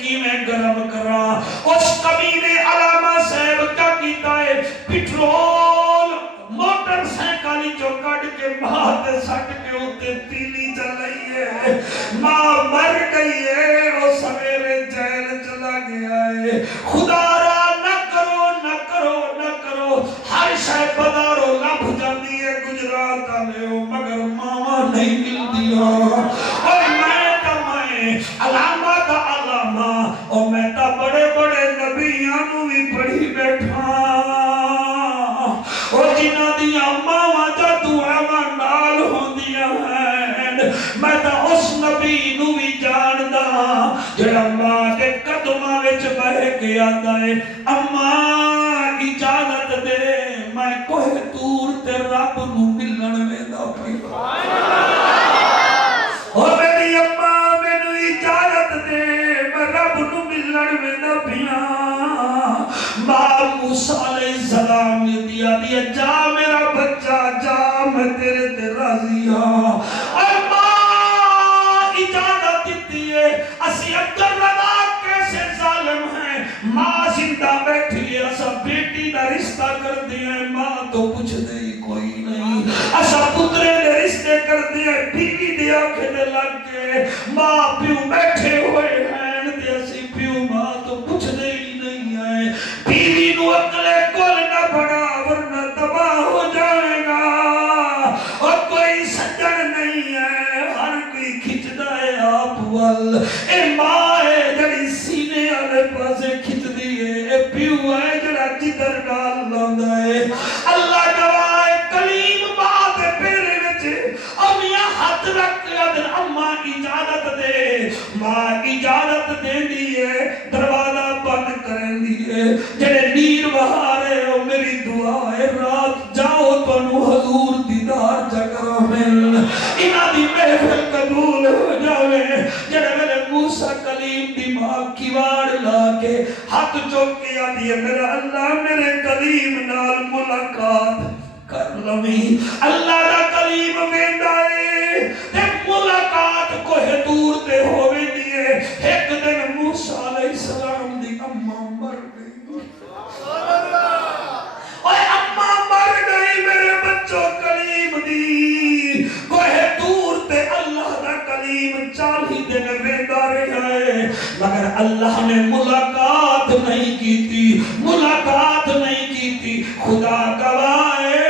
کی میں گرم کرا اس کمینے علامہ صاحب کیا کیتا ہے پٹرول موٹر سائیکل جو کٹ کے ماں تے سٹ کے اوتے تیلی چلائی ہے ماں مر گئی ہے وہ سویرے جیل چلا گیا ہے خدا را نہ کرو نہ کرو نہ کرو ہر شے بازاروں لب جاندی ہے گجرات والے مگر ماں نہیں ملدی اور میں علامہ دا علامہ اور میں تا بڑے بڑے نبیاں نو بھی پڑھی بیٹھا اور جنہ دیا ماں جا دعا نال ہوندیاں ہیں میں تا اس نبی نو بھی جاندا جڑا ماں دے قدماں وچ بہ کے آندا ہے اماں اجازت دے میں کوہ دور تے رب نو ملن ویندا پیا اور میری اماں مینوں اجازت دے میں رب نو ملن ویندا پیا ماں موسیٰ علیہ السلام نے دیا جا میرا بچہ جا میں تیرے تے راضی ہاں اور ماں اجازت دیتی ہے اسی عبد رضا کیسے ظالم ہیں ماں زندہ بیٹھی ہے اسا بیٹی دا رشتہ کر دیا ہے ماں تو پوچھ دے کوئی نہیں اسا پترے دے رشتے کر دیا ہے بیوی دے آنکھیں دے لگ گئے ماں پیو بیٹھے ہوئے ہیں تے اسی پیو ماں تو پوچھ دے ہی نہیں آئے بیوی نو اکلے کول نہ بڑا ورنہ تباہ ہو جائے گا اور کوئی سجن نہیں ہے ہر کوئی کھچدا ہے آپ وال اے ماں ہے جڑی سینے والے پاسے کھچ دی ہے اے پیو ہے جڑا جدھر ڈال لاندا ہے اللہ گواہ ہے کلیم ماں دے پیرے وچ او میاں ہاتھ رکھ کے ادن اماں اجازت دے ماں اجازت دیندی ہے دروازہ بند کرندی ہے جڑے نیر بہارے او میری دعا ہے رات جاؤ تانوں حضور دیدار جا کرامل انہاں دی محفل قبول ہو جاوے جڑے میرے موسیٰ کلیم دی ماں کیواڑ لا کے ہاتھ چوک کے آدھی ہے میرا اللہ میرے کلیم نال ملاقات کر لویں اللہ دا کلیم ویندا ہے تے ملاقات کوہ دور تے ہووے دیے ایک دن موسیٰ علیہ السلام دی اماں مر گئی اوے اماں مر گئی میرے بچوں کلیم دی کوہ دور تے اللہ دا کلیم 40 دن ویندا رہا ہے مگر اللہ نے ملاقات نہیں کی تھی ملاقات نہیں کی تھی خدا گواہ ہے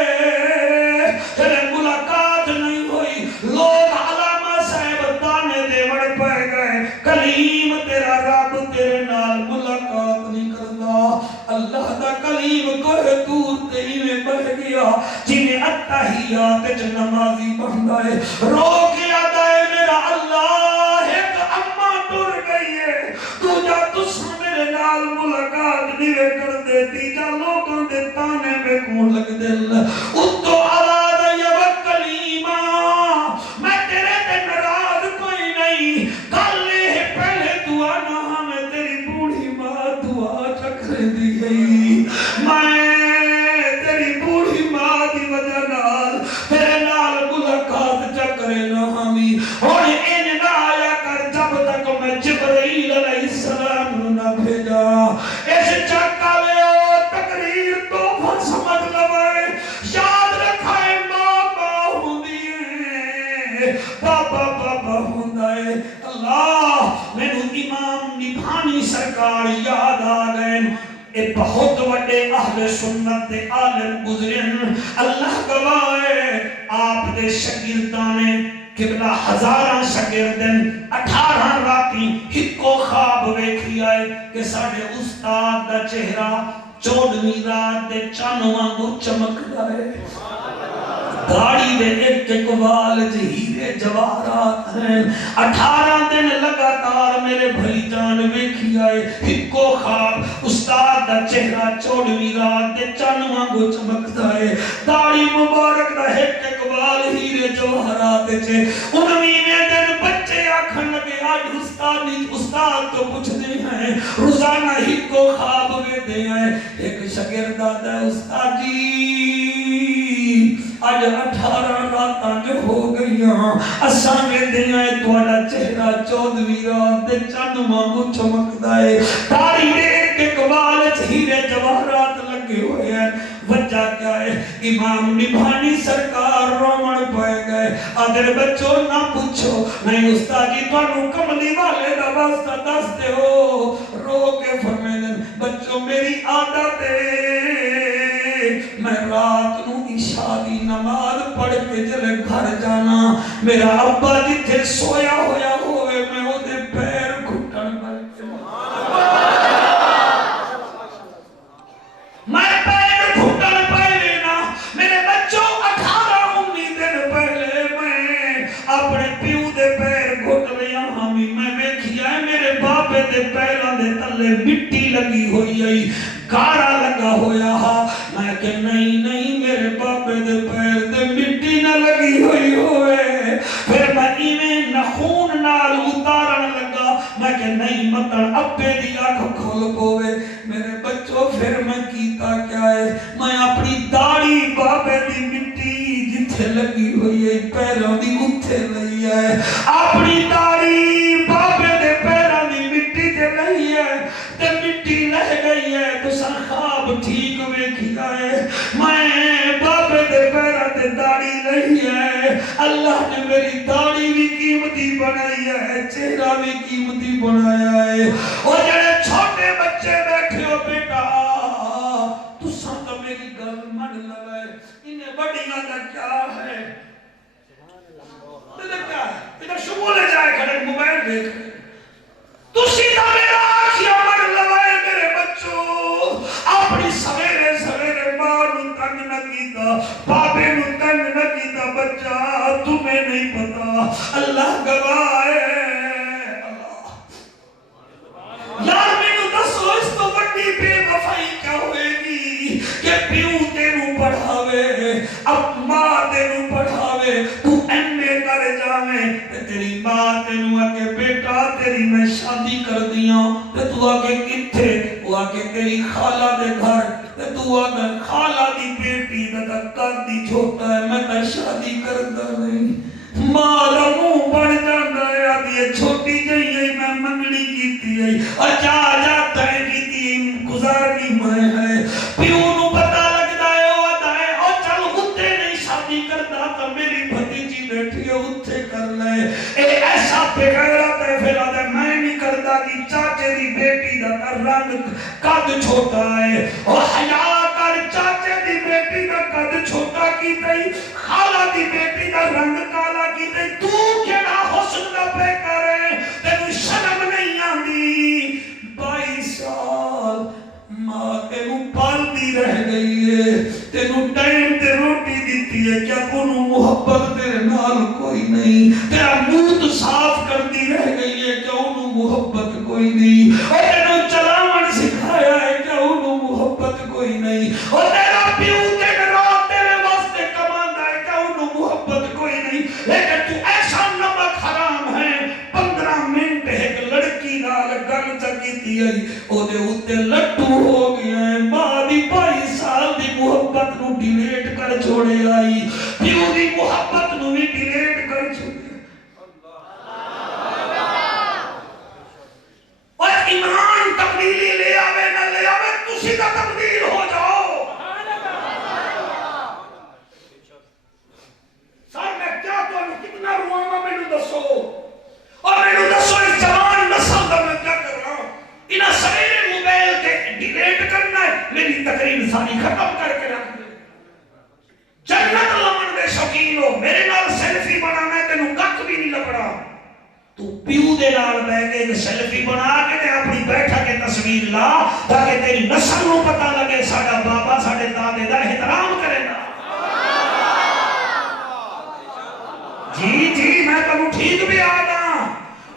جب ملاقات نہیں ہوئی لوگ علامہ صاحب تانے دے وڑ پہ گئے کلیم تیرا رب تیرے نال ملاقات نہیں کرتا اللہ دا کلیم کوہ دور تے ہی میں بہ گیا جنہیں اتحیات وچ نمازی بندا ہے رو کے آدا ہے میرا اللہ ایک اماں ٹر گئی ہے تو جا تس میرے نال ملاقات نہیں کر دیتی جا لوگوں دے تانے میں کون لگ دل اتو آواز یا کلیمہ میں تیرے تے ناراض کوئی نہیں کلے پہلے دعا نہ ہمیں تیری بوڑھی ماں دعا چکر دی گئی میں تیری بوڑھی ماں دی وجہ نال تیرے نال ملاقات چکرے نہ ہمیں اور ان نہ آیا کر جب تک میں جبرائیل علیہ السلام نہ بھیجا اس چکا لے تقریر توفہ سمجھ لوائے یاد رکھائے ماں ہوندی ہے بابا بابا ہوندا ہے اللہ مینوں امام نبھانی سرکار یاد آ گئے اے بہت وڈے اہل سنت دے عالم گزرن اللہ گواہ ہے آپ دے شاگرداں نے قبلہ ہزاراں شاگردن 18 راتی ہکو خواب ویکھی آئے کہ ساڈے استاد دا چہرہ 14ویں رات دے چن وانگو چمکدا ہے داڑھی دے ایک ایک وال ہیرے جواہرات ہیں 18 دن لگاتار میرے بھائی جان ویکھی آئے ہکو خواب استاد دا چہرہ 14ویں رات دے چن وانگو چمکدا ہے داڑھی مبارک دا ایک ایک وال ہیرے جواہرات چھے 19ویں دن بچے آکھن لگے آج استاد تو پوچھ دے ہیں روزانہ ہکو خواب ویندے ہیں ایک شاگرد آتا ہے استاد جی آج 18 راتاں جو ہو گئیاں اساں ویندیاں تہاڈا چہرہ 14ویں رات دے چند وانگو چمکدا ہے داڑھی دیکھ کے کمال ہیرے جواہرات لگے ہوئے ہیں وجہ کیا ہے امام نبھانی سرکار رومن پائے گئے اگر بچوں نہ پوچھو نہیں استاد جی تانوں کملی والے دا واسطہ دس دے ہو رو کے فرمائے بچوں میری عادت ہے میں رات نو عشاء دی نماز پڑھ کے جلے گھر جانا میرا ابا جتھے سویا ہویا ہوئے میں او دے پیر گھٹن پر میں پیر گھٹن پہ لینا میرے بچوں 18-19 دن پہلے میں اپنے پیو دے پیر گھٹ لیا ہمیں میں ویکھیا ہے میرے باپے دے پیراں دے تلے مٹی لگی ہوئی ہے گارا لگا ہویا ہا میں کہ نہیں میرے باپے دے پیر دے مٹی نہ لگی ہوئی ہوئے پھر میں ایویں نخون نال اتارن لگا میں کہ نہیں مطلب ابے دی آنکھ کھول پوے میرے بچوں پھر میں کیتا کیا ہے میں اپنی داڑھی بابے دی مٹی جتھے لگی ہوئی ہے پیروں دی اتھے لئی ہے اپنی داڑھی بابے دے پیروں دی مٹی تے لئی ہے تے مٹی لہ گئی ہے تو سن خواب ٹھیک ویکھیا ہے میں بابے دے پیروں تے داڑھی لئی ہے اللہ نے میری داڑھی بھی قیمتی بنائی ہے چہرہ بھی قیمتی بنایا ہے اور جڑے چھوٹے بچے بیٹھے ہو بیٹا تساں تو میری گل من لگے انہیں بڑیاں دا کیا ہے کیا ہے ادھر شمولے جائے کھڑے موبائل دیکھ تسی دا میرا آنکھیاں من لگائے میرے بچوں اپنی سویرے سویرے ماں نو تنگ نہ کیتا بابے نو تنگ نہ کیتا بچہ تمہیں نہیں پتا اللہ گواہ ہے یار میں نو دسو اس تو بڑی بے وفائی کیا ہوئے گی کہ پیو تینو پڑھاوے اب ماں تینو پڑھاوے تو ایم اے کر جاوے تیری ماں تینو آکے بیٹا تیری میں شادی کر دیاں تو آکے کتھے وہ آکے تیری خالہ دے گھر تو آکے خالہ دی بیٹی دا قدی چھوٹا ہے میں تا شادی کرتا نہیں مارا منہ بڑھ جاتا ہے اب یہ چھوٹی جائی ہے میں منگنی کیتی ہے اچھا جاتا ہے کیتی ہے گزارنی میں ہے پیو نو پتا لگتا ہے وہ آتا ہے اور چل ہوتے نہیں شادی کرتا تو میری بھتیجی بیٹھی ہے ہوتے کر لے اے ایسا بغیرت ہے پھر آتا ہے میں نہیں کرتا کہ چاچے دی بیٹی دا رنگ قد چھوٹا ہے اور حیاء کر چاچے دی بیٹی دا قد چھوٹا کی تئی خالہ دی بیٹی دا رنگ کالا کی تئی تو کیڑا حسن دا پہ کرے تینو شرم نہیں آندی 22 سال ماں تینو پال دی رہ گئی ہے تینو ٹائم تے روٹی دیتی ہے کیا کنو محبت تیرے نال کوئی نہیں تیرا منہ صاف کر دی رہ گئی ہے کیا انو محبت کوئی نہیں اور تینو چلاون سکھایا ہے کیا انو محبت کوئی نہیں اور تیرا پیو تیرے رات تیرے واسطے کماندا ہے کیا انو محبت کوئی نہیں لیکن تو ایسا نمک حرام ہے 15 منٹ ایک لڑکی نال گل چکیتی ہے او دے اوتے لٹو ہو گیا ہے ماں دی 22 سال دی محبت نو ڈیلیٹ کر چھوڑے آئی پیو دی محبت نو بھی ڈیلیٹ کر چھوڑے اور ایمان تبدیلی لے آوے نہ لے آوے تسی کا تبدیل ہو جاؤ سر میں کیا تو کتنا رواں میں نو دسو اور میں نو دسو اس جوان نسل دا میں کیا کر رہا ہوں انہاں سویرے موبائل کے ڈیلیٹ کرنا ہے میری تقریر ساری ختم کر کے رکھ دے جنت لمن دے شوقین ہو میرے نال سیلفی بنانا ہے تینوں کک بھی نہیں لبڑا تو پیو دے نال بیٹھ کے سیلفی بنا کے تے اپنی بیٹھا کے تصویر لا تاکہ تیری نسل نو پتہ لگے ساڈا بابا ساڈے دادے دا احترام کرے گا جی میں تمہیں ٹھیک بھی آنا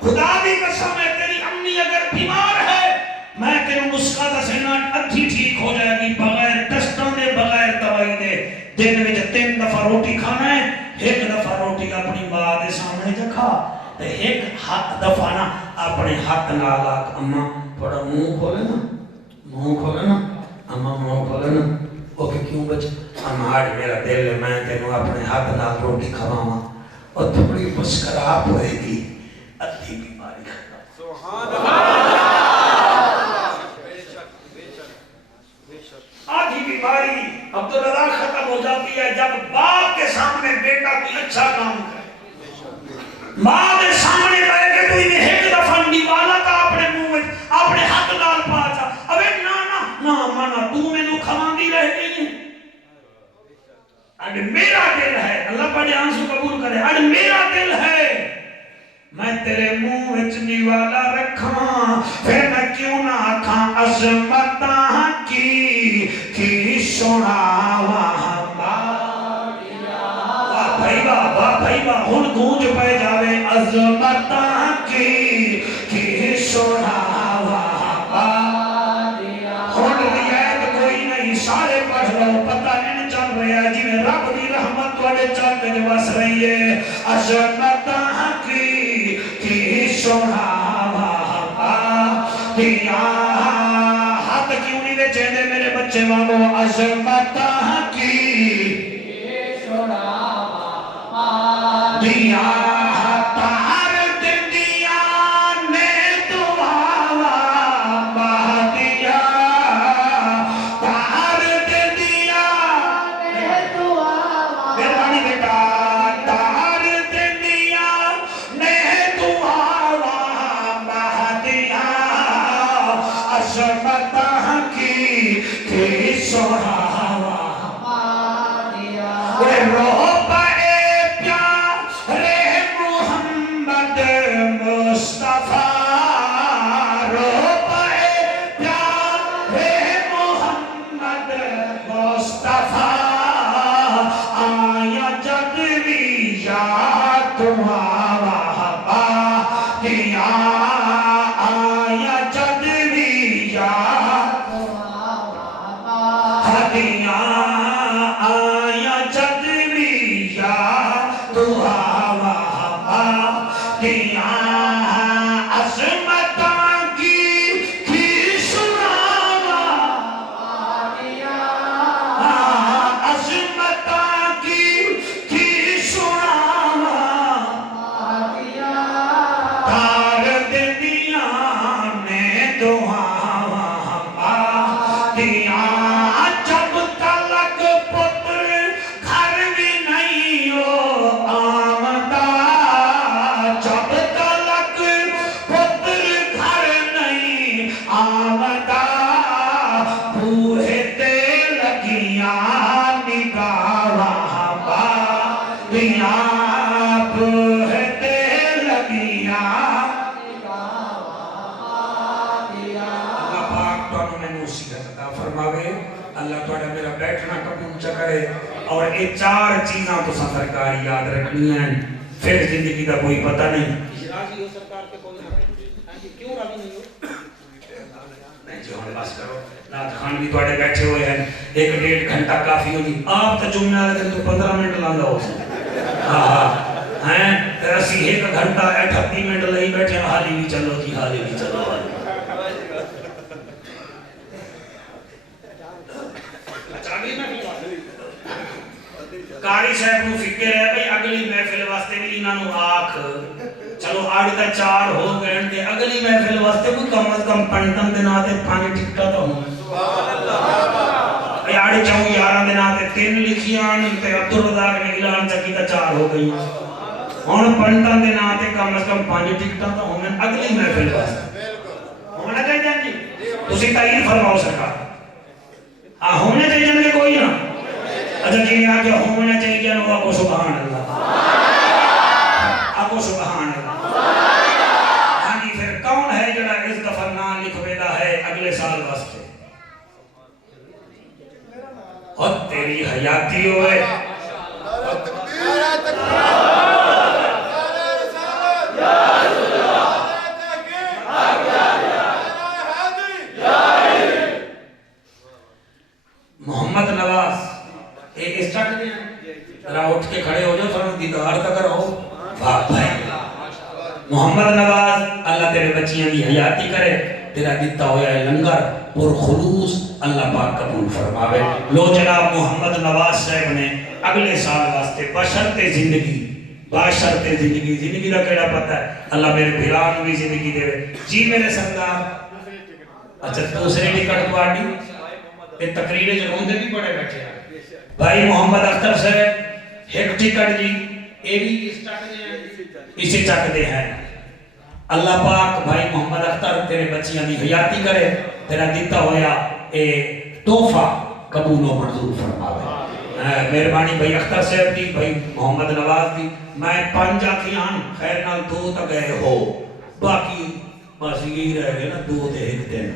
خدا دی قسم ہے تیری امی اگر بیمار ہے میں تیرے نسخہ دسنا ادھی ٹھیک ہو جائے گی بغیر ٹیسٹوں دے بغیر دوائی دے دن وچ 3 دفعہ روٹی کھانا ہے 1 دفعہ روٹی اپنی ماں دے سامنے جکھا تے 1 دفعہ نا اپنے ہاتھ نال آکھ اماں تھوڑا منہ کھولے نا اماں منہ کھولے نا وہ کہ کیوں بچ اماں آج میرا دل ہے میں تینوں اپنے ہاتھ نال روٹی کھواواں اور تھوڑی مسکراہٹ ہوئے گی، ادھی بیماری ختم۔ سبحان اللہ، آدھی بیماری عبدالرضا ختم ہو جاتی ہے جب باپ کے سامنے بیٹا کوئی اچھا کام کرے، ماں کے سامنے رہے کہ تو انہیں ایک دفعہ نیوالا کا اپنے منہ میں اپنے ہاتھ ڈال پا جا، ابے نا مانا تو میں نو کھوان دی رہ گئی ہے، اڈ میرا دل ہے، اللہ پڑھے آنسو قبول کرے، اڈ میرا دل ہے میں تیرے منہ وچ نیوالا رکھاں، پھر میں کیوں نہ آکھاں عظمتاں کی سناواں باریاں، واہ بھائی واہ ہن گونج پہ جاوے عظمتاں کی سناواں باریاں، ہن رعایت کوئی نہیں، سارے پڑھ لو، پتہ نہیں چل رہا جی میں رب دی رحمت تواڈے چل کے وس رہی ہے، عظمتاں کی سناواں باریاں، ہاتھ کیوں نہیں وچے دے میرے بچے وانگو، عظمتاں کی سناواں باریاں، تار دنیا نے دعاواں بہدیاں، تار دنیا نے دعاواں، مہربانی بیٹا، تار دنیا نے دعاواں بہدیاں، عظمتاں کی سناواں باریاں، رو پڑے پیارے محمد مصطفیٰ، رو پڑے پیارے محمد مصطفیٰ، آیا جگ بھی یاد تمہارا باریاں، آیا جگ بھی یاد ہدیاں، آیا جگ بھی یاد تمہارا باریاں، عظمتاں کی سناواں باریاں، عظمتاں کی سناواں باریاں، تار دنیا نے دعاواں باریاں، جب تلک پتر گھر بھی نہیں ہو آمدہ، جب تلک پتر گھر نہیں آمدہ، بوہے تے لگیاں نگاواں باریاں، بوہے تے لگیاں اللہ پاک تو میں نصیحت عطا فرماوے، اللہ توڑا میرا بیٹھنا قبول چکرے، اور یہ چار چیزاں تو سرکار یاد رکھنی ہیں، پھر زندگی کا کوئی پتہ نہیں۔ راضی ہو سرکار کے کوئی ہاں جی، کیوں راضی نہیں ہو؟ نہیں جی ہم بس کرو، نات خان بھی توڑے بیٹھے ہوئے ہیں، 1-1.5 گھنٹہ کافی ہوگی، آپ تو جمعہ آئے تو 15 منٹ لاندہ ہو سکتا ہیں، اسی 1 گھنٹہ 38 منٹ لئی بیٹھے ہیں، حالی بھی چلو جی، حالی بھی چلو، قاری صاحب کو فکر ہے بھئی اگلی محفل واسطے بھی انہوں آکھ چلو 8 تا 4 ہو گئے ہیں، اگلی محفل واسطے کوئی کم از کم 15 دن آتے 5 ٹکٹا تو ہوں، بھئی 8 چاہوں 11 دن آتے 3 لکھیاں تے عبدالرضا کے اعلان چکی تا 4 ہو گئی، ہون 15 دن آتے کم از کم 5 ٹکٹا تو ہوں اگلی محفل واسطے ہونا چاہیے جی، تسی تائید فرماؤ سرکار، ہونے چاہیے کہ کوئی نہ، اچھا جی آگے ہونا چاہیے جنہوں آکو سبحان اللہ، آکو سبحان اللہ، ہاں جی پھر کون ہے جڑا اس دفعہ نام لکھ بیدا ہے اگلے سال واسطے، اور تیری حیاتی ہوئے، محمد نواز ایک اسٹارٹ دیا ذرا اٹھ کے کھڑے ہو جاؤ فرم دیدار تک رہو، واہ بھائی محمد نواز اللہ تیرے بچیاں دی حیاتی کرے، تیرا دیتا ہویا ہے لنگر پر خلوص اللہ پاک قبول فرماوے، لو جناب محمد نواز صاحب نے اگلے سال واسطے بشرط زندگی باشرط زندگی زندگی دا کیڑا پتہ ہے اللہ میرے بھران بھی زندگی دے جی میرے سردار اچھا دوسری ٹکٹ پارٹی یہ تقریریں جو ہوندے بھی بڑے بیٹھے ہیں بھائی محمد اختر صاحب ایک ٹکٹ جی اے بھی اسے چک دے ہیں اللہ پاک بھائی محمد اختر تیرے بچیاں دی حیاتی کرے تیرا دیتا ہویا اے تحفہ قبول و منظور فرماوے مہربانی بھائی اختر صاحب دی بھائی محمد نواز دی میں 5 آکھیاں خیر نال 2 تک گئے ہو باقی بس یہی رہ گئے نا 2 تے 1 دن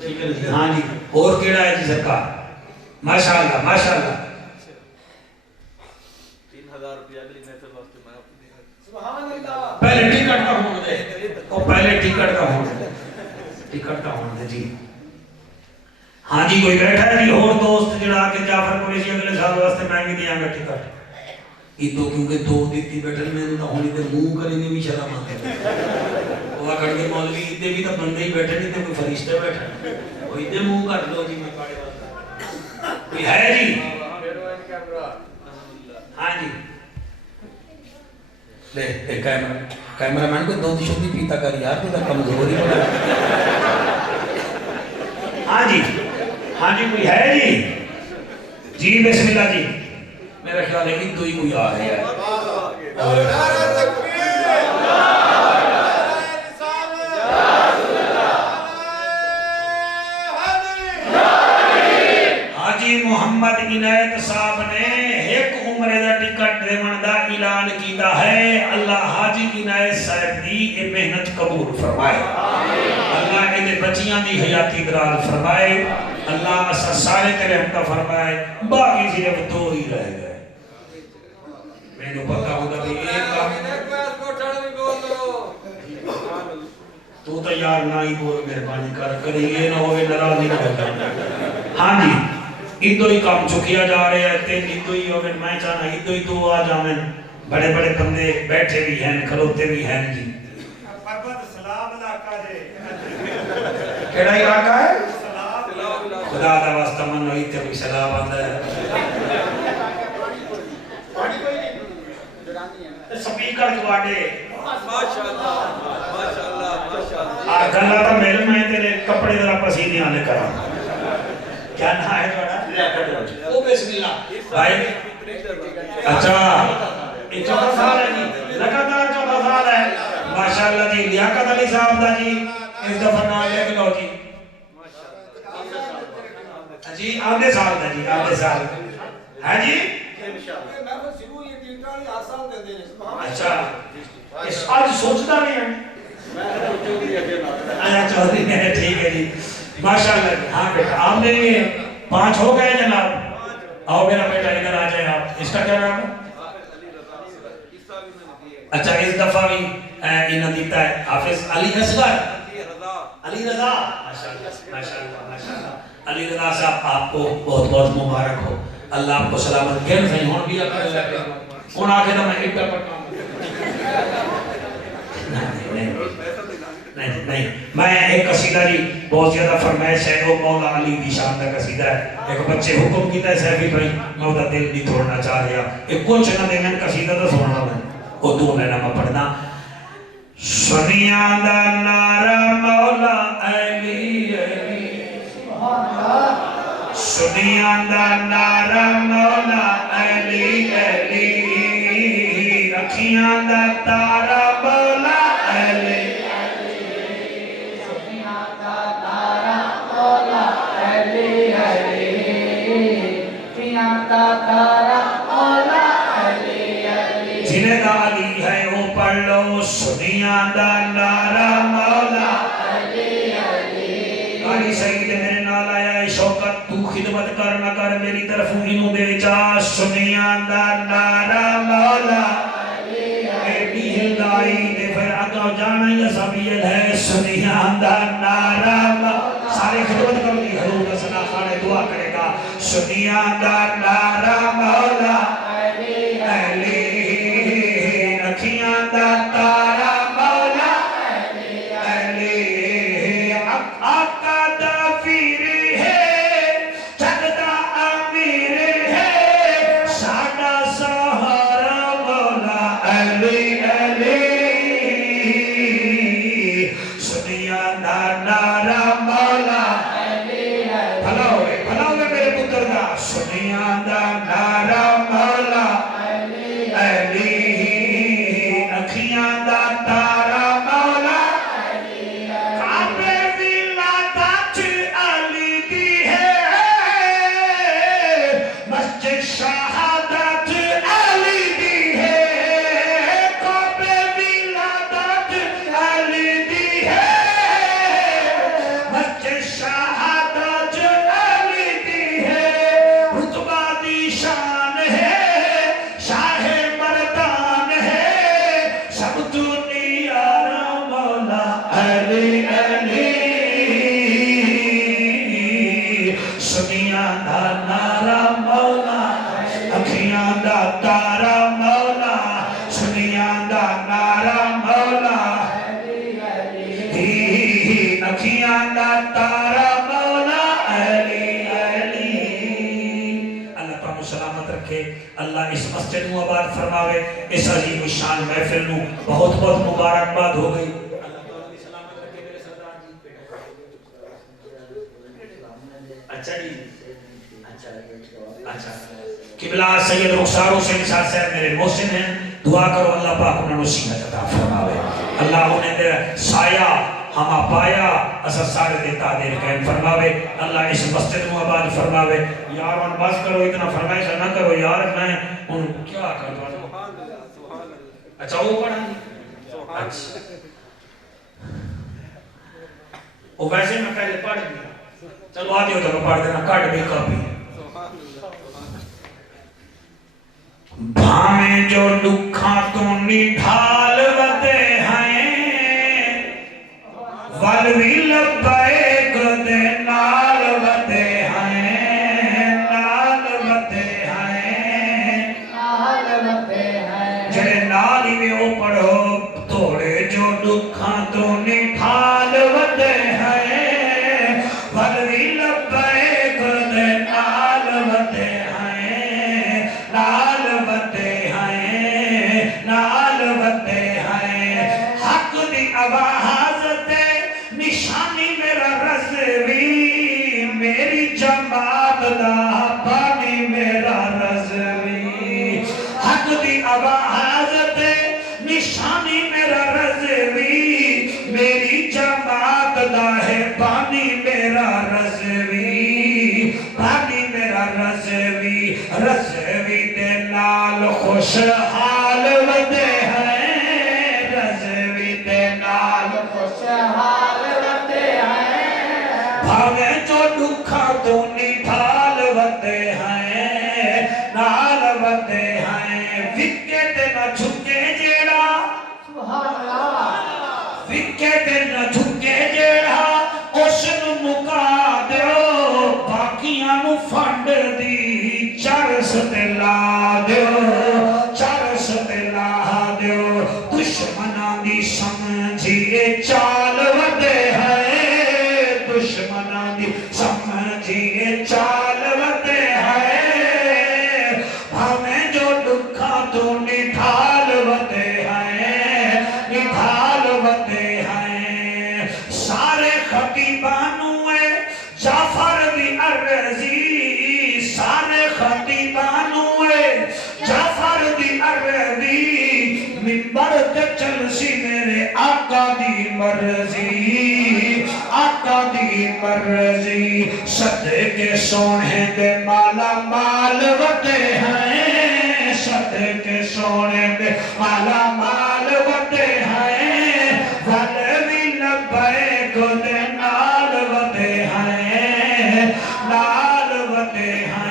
ٹھیک ہے جی ہاں جی اور کیڑا ہے جی سرکار ماشاءاللہ ماشاءاللہ 3000 روپیہ اگلی محفل واسطے میں اپنی سبحان اللہ پہلے ٹکٹ کا ہون دے او پہلے ٹکٹ کا ہون دے ٹکٹ کا ہون دے جی ہاں جی کوئی بیٹھا ہے جی اور دوست جڑا کہ جعفر قریشی اگلے سال واسطے میں بھی دیاں گا ٹکٹ یہ تو کیونکہ 2 دیتی بیٹھے میں تو ہونی تے منہ کریں گے بھی شرم آتے وہ کڑ کے مولوی ادھے بھی تو بندے ہی بیٹھے نہیں تے کوئی فرشتے بیٹھے وہ ادھے منہ کر لو جی میں پاڑے واسطے کوئی ہے جی ہاں جی لے ایک کیمرہ مین کو 2 شوتی پیتا کر یار تو کمزور ہی بڑا ہاں جی کوئی ہے جی جی بسم اللہ جی میرا خیال ہے کہ کوئی کوئی آ رہا ہے حاجی محمد عنایت صاحب نے ایک عمرے دا ٹکٹ دیون دا اعلان کیتا ہے اللہ حاجی عنایت صاحب دی یہ محنت قبول فرمائے اللہ ان بچیاں دی حیاتی دراز فرمائے اللہ اسا سارے تیرے ہمتا فرمائے باقی صرف 2 ہی رہ گئے میں نے پتا ہوگا بھی ایک تو یار نہ ہی بول مہربانی کر یہ نہ ہوئے ناراض نہیں ہوگا ہاں جی ادو ہی کام چکیا جا رہے ہیں تین ادو ہی ہوگا میں چاہنا ادو ہی تو آ جامن بڑے بڑے بندے بیٹھے بھی ہیں کھلوتے بھی ہیں جی پربت سلام علاقہ جے کیڑا علاقہ ہے خدا دا واسطہ من ہوئی تے کوئی سلام آندا ہے سپیکر تواڈے ماشاءاللہ ماشاءاللہ ماشاءاللہ آ گلا تا میل میں تیرے کپڑے ذرا پسینے آنے کرا کیا نام ہے تواڈا او بسم اللہ بھائی اچھا یہ 14 سال ہے جی لگاتار 14 سال ہے ماشاءاللہ جی لیاقت علی صاحب دا جی اس دفعہ نام لے کے لو جی جی آدھے سال دا جی آدھے سال ہے جی اچھا اس آج سوچتا نہیں ہے آیا چودھری ہے ٹھیک ہے جی ماشاءاللہ ہاں بیٹا آپ نے 5 ہو گئے جناب آؤ میرا بیٹا ادھر آ جائے آپ اس کا کیا نام ہے اچھا اس دفعہ بھی انہوں دیتا ہے حافظ علی اصغر علی رضا ماشاءاللہ علی رضا صاحب آپ کو بہت بہت مبارک ہو اللہ آپ کو سلامت گھر سے ہون بھی اکر لگے ہون آکے تو میں ایک پر پڑھتا ہوں نہیں میں ایک قصیدہ جی بہت زیادہ فرمائش ہے وہ مولا علی دی شان کا قصیدہ ہے ایک بچے حکم کیتا ہے سیفی بھائی میں وہ دل نہیں توڑنا چاہ رہا ایک کچھ نہ دے میں قصیدہ تو سننا میں وہ 2 لینا میں پڑھنا سنیا دا نارا مولا علی علی سنیا دا نارا مولا علی علی رکھیاں دا تارا مولا علی جنہیں دا علی ہے وہ پڑھ لو سنیا دا نارا مولا علی علی قاری سعید میرے نال آیا ہے شوکت تو خدمت کر نہ کر میری طرف انہوں دے جا سنیا دا نارا مولا علی علی ہلدائی دے پھر آگاہ جانا یہ سبیل ہے سنیا دا نارا مولا سارے خدمت کر دی حضور کا صدا خانے دعا کرے گا سنیا دا نارا مولا علی علی رکھیاں دا تارا مولا علی علی آقا دا پیر ہے جگ دا امیر ہے ساڈا سہارا مولا مولا اکھیاں دا تارا مولا علی علی اللہ تعالیٰ سلامت رکھے اللہ اس مسجد کو آباد فرماوے اس عظیم الشان محفل نو بہت بہت مبارکباد ہو گئی اچھا جی اچھا قبلہ سید رخسار حسین شاہ صاحب میرے محسن ہیں دعا کرو اللہ پاک انہوں نے نصیحت عطا فرماوے اللہ انہیں دے سایہ ہما پایا اسا سارے دیتا دیر قائم فرماوے اللہ اس مسجد کو آباد فرماوے یار ان بس کرو اتنا فرمائش نہ کرو یار میں ان کیا کرتا اچھا وہ پڑھا اچھا وہ ویسے میں پہلے پڑھ دیا چلو آدھی ہو جب پڑھ دینا کٹ بھی کاپی بھامیں جو لکھاں تو نڈھال وتے ہیں والوی لبیک دے نال وتے ہیں نال وتے ہیں جڑے نال ہی میں او پڑھو توڑے جو لکھاں تو نڈھال وتے ہیں والوی لبیک دے نال وتے ہیں نال وتے ہیں نال وتے ہیں حق دی آواز تے نشانی میرا رضوی میری جماعت دا بانی میرا رضوی حق دی آواز تے نشانی میرا رضوی میری جماعت دا ہے بانی میرا رضوی بانی میرا رضوی رضوی دے نال خوشحال ودے ہیں رضوی دے نال خوشحال ودے ہیں بھاوے جو دکھا تو نڈھال ودے ہیں نال ودے ہیں وکے تے نہ جھکے جیڑا وکے تے نہ جھکے جیڑا اس نو مکا دیو باقیاں نو فنڈ دی چرس تے لا دیو چرس تے لا دیو دشمناں دی سمجھیے چال ودے ہے دشمناں دی سمجھیے چال ودے ہے ہمیں جو دکھا تو نڈھال ودے ہیں نڈھال ودے ہیں سارے خطیبانوں جعفر دی عرضی سارے خطیبانوں جعفر دی عرضی منبر تے چلسی میرے آقا دی مرضی آقا دی مرضی صدقے سونے دے مالا مال وتے ہیں صدقے سونے دے مالا مال وتے ہیں والوی لبیک دے نال وتے ہیں نال وتے ہیں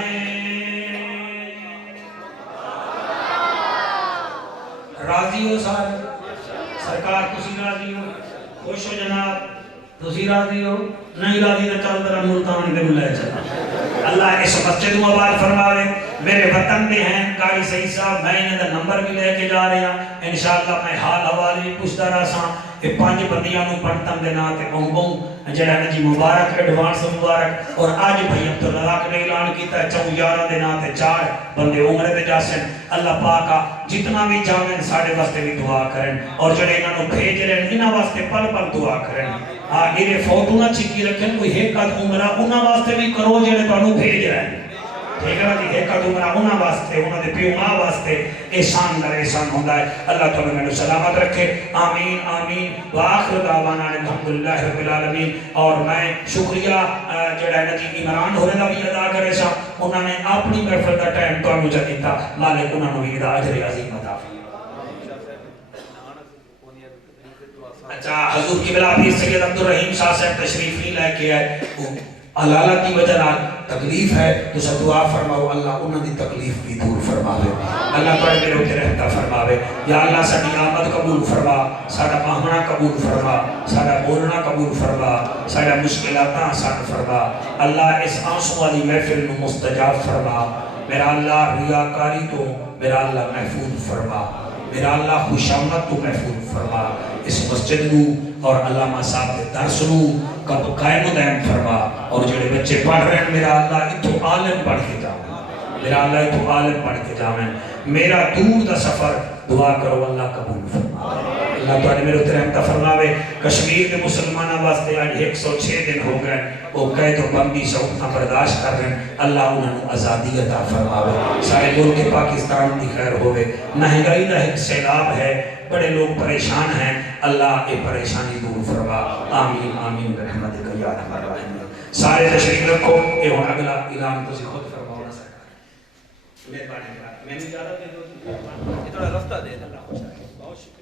راضی ہو سارے سرکار تسی راضی ہو خوش ہو جناب تسی راضی ہو نہیں راضی تو چل طرح ملتان دے ملے چلا اللہ اس مسجد کو آباد فرماوے میرے وطن دے ہیں قاری سعید صاحب میں انہیں دا نمبر بھی لے کے جا رہے ہیں انشاءاللہ میں حال حوالی بھی پوچھتا رہا ساں یہ 5 بندیاں نو پڑھتم دے ناتے بہوں جڑا نجی مبارک ایڈوانس مبارک اور آج بھائی عبدالرزاق نے اعلان کیتا ہے 4 دے ناتے 4 بندے عمرے تے جاسن اللہ پاکا جتنا بھی جاویں ساڑھے واسطے بھی دعا کریں اور جڑے انہوں بھیج رہے ہیں انہوں واسطے پل پل دعا کریں یہ فوٹو نہ چھکی رکھیں کوئی ایک قد عمرہ انہوں واسطے بھی کرو جڑے انہوں بھیج رہے ہیں ٹھیک ہے جی ایک عمرہ انہاں واسطے انہاں دے پیو ماں واسطے احسان در احسان ہوندا ہے اللہ تعالی میں سلامت رکھے آمین آمین وآخر دعوانا الحمدللہ رب العالمین اور میں شکریہ جڑا ہے جی عمران ہونے دا بھی ادا کرے سا انہوں نے اپنی محفل دا ٹائم تو مجھے دیتا مالک انہوں نے بھی ادا اجر عظیم عطا اچھا حضور کی بلا پیر سید عبدالرحیم شاہ صاحب تشریف نہیں لے کے آئے علالہ کی وجہ تکلیف ہے تو سب دعا فرماؤ اللہ انہوں دی تکلیف بھی دور فرماوے اللہ پڑھ کے روتے رہتا فرماوے یا اللہ ساڑی آمد قبول فرما ساڑا مہمنا قبول فرما ساڑا بولنا قبول فرما ساڑا مشکلاتاں آسان فرما اللہ اس آنسوں والی محفل نو مستجاب فرما میرا اللہ ریاکاری تو میرا اللہ محفوظ فرما میرا اللہ خوشامد تو محفوظ فرما اس مسجد نو اور علامہ صاحب کے درس نو کب قائم و دائم فرما اور جڑے بچے پڑھ رہے ہیں میرا اللہ اتو عالم پڑھ کے جاؤں میرا اللہ اتو عالم پڑھ کے جاؤں میرا دور دا سفر دعا کرو اللہ قبول فرما اللہ تعالی میرے اتنے رحمتہ فرماوے کشمیر کے مسلمانہ واسطے آج 106 دن ہو گئے وہ قید و بندی شوقنا برداشت کر رہے ہیں اللہ انہوں آزادی عطا فرماوے سارے ملک پاکستان کی خیر ہوئے مہنگائی کا ایک سیلاب ہے بڑے لوگ پریشان ہیں اللہ یہ پریشانی دور فرما آمین آمین برحمتک یا ارحم الراحمین سارے تشریف رکھو یہ ہوں اگلا اعلان تو خود فرماؤ سرکار میں نے زیادہ دے دو یہ تھوڑا رفتہ دے دو اللہ خوش رکھے بہت شکریہ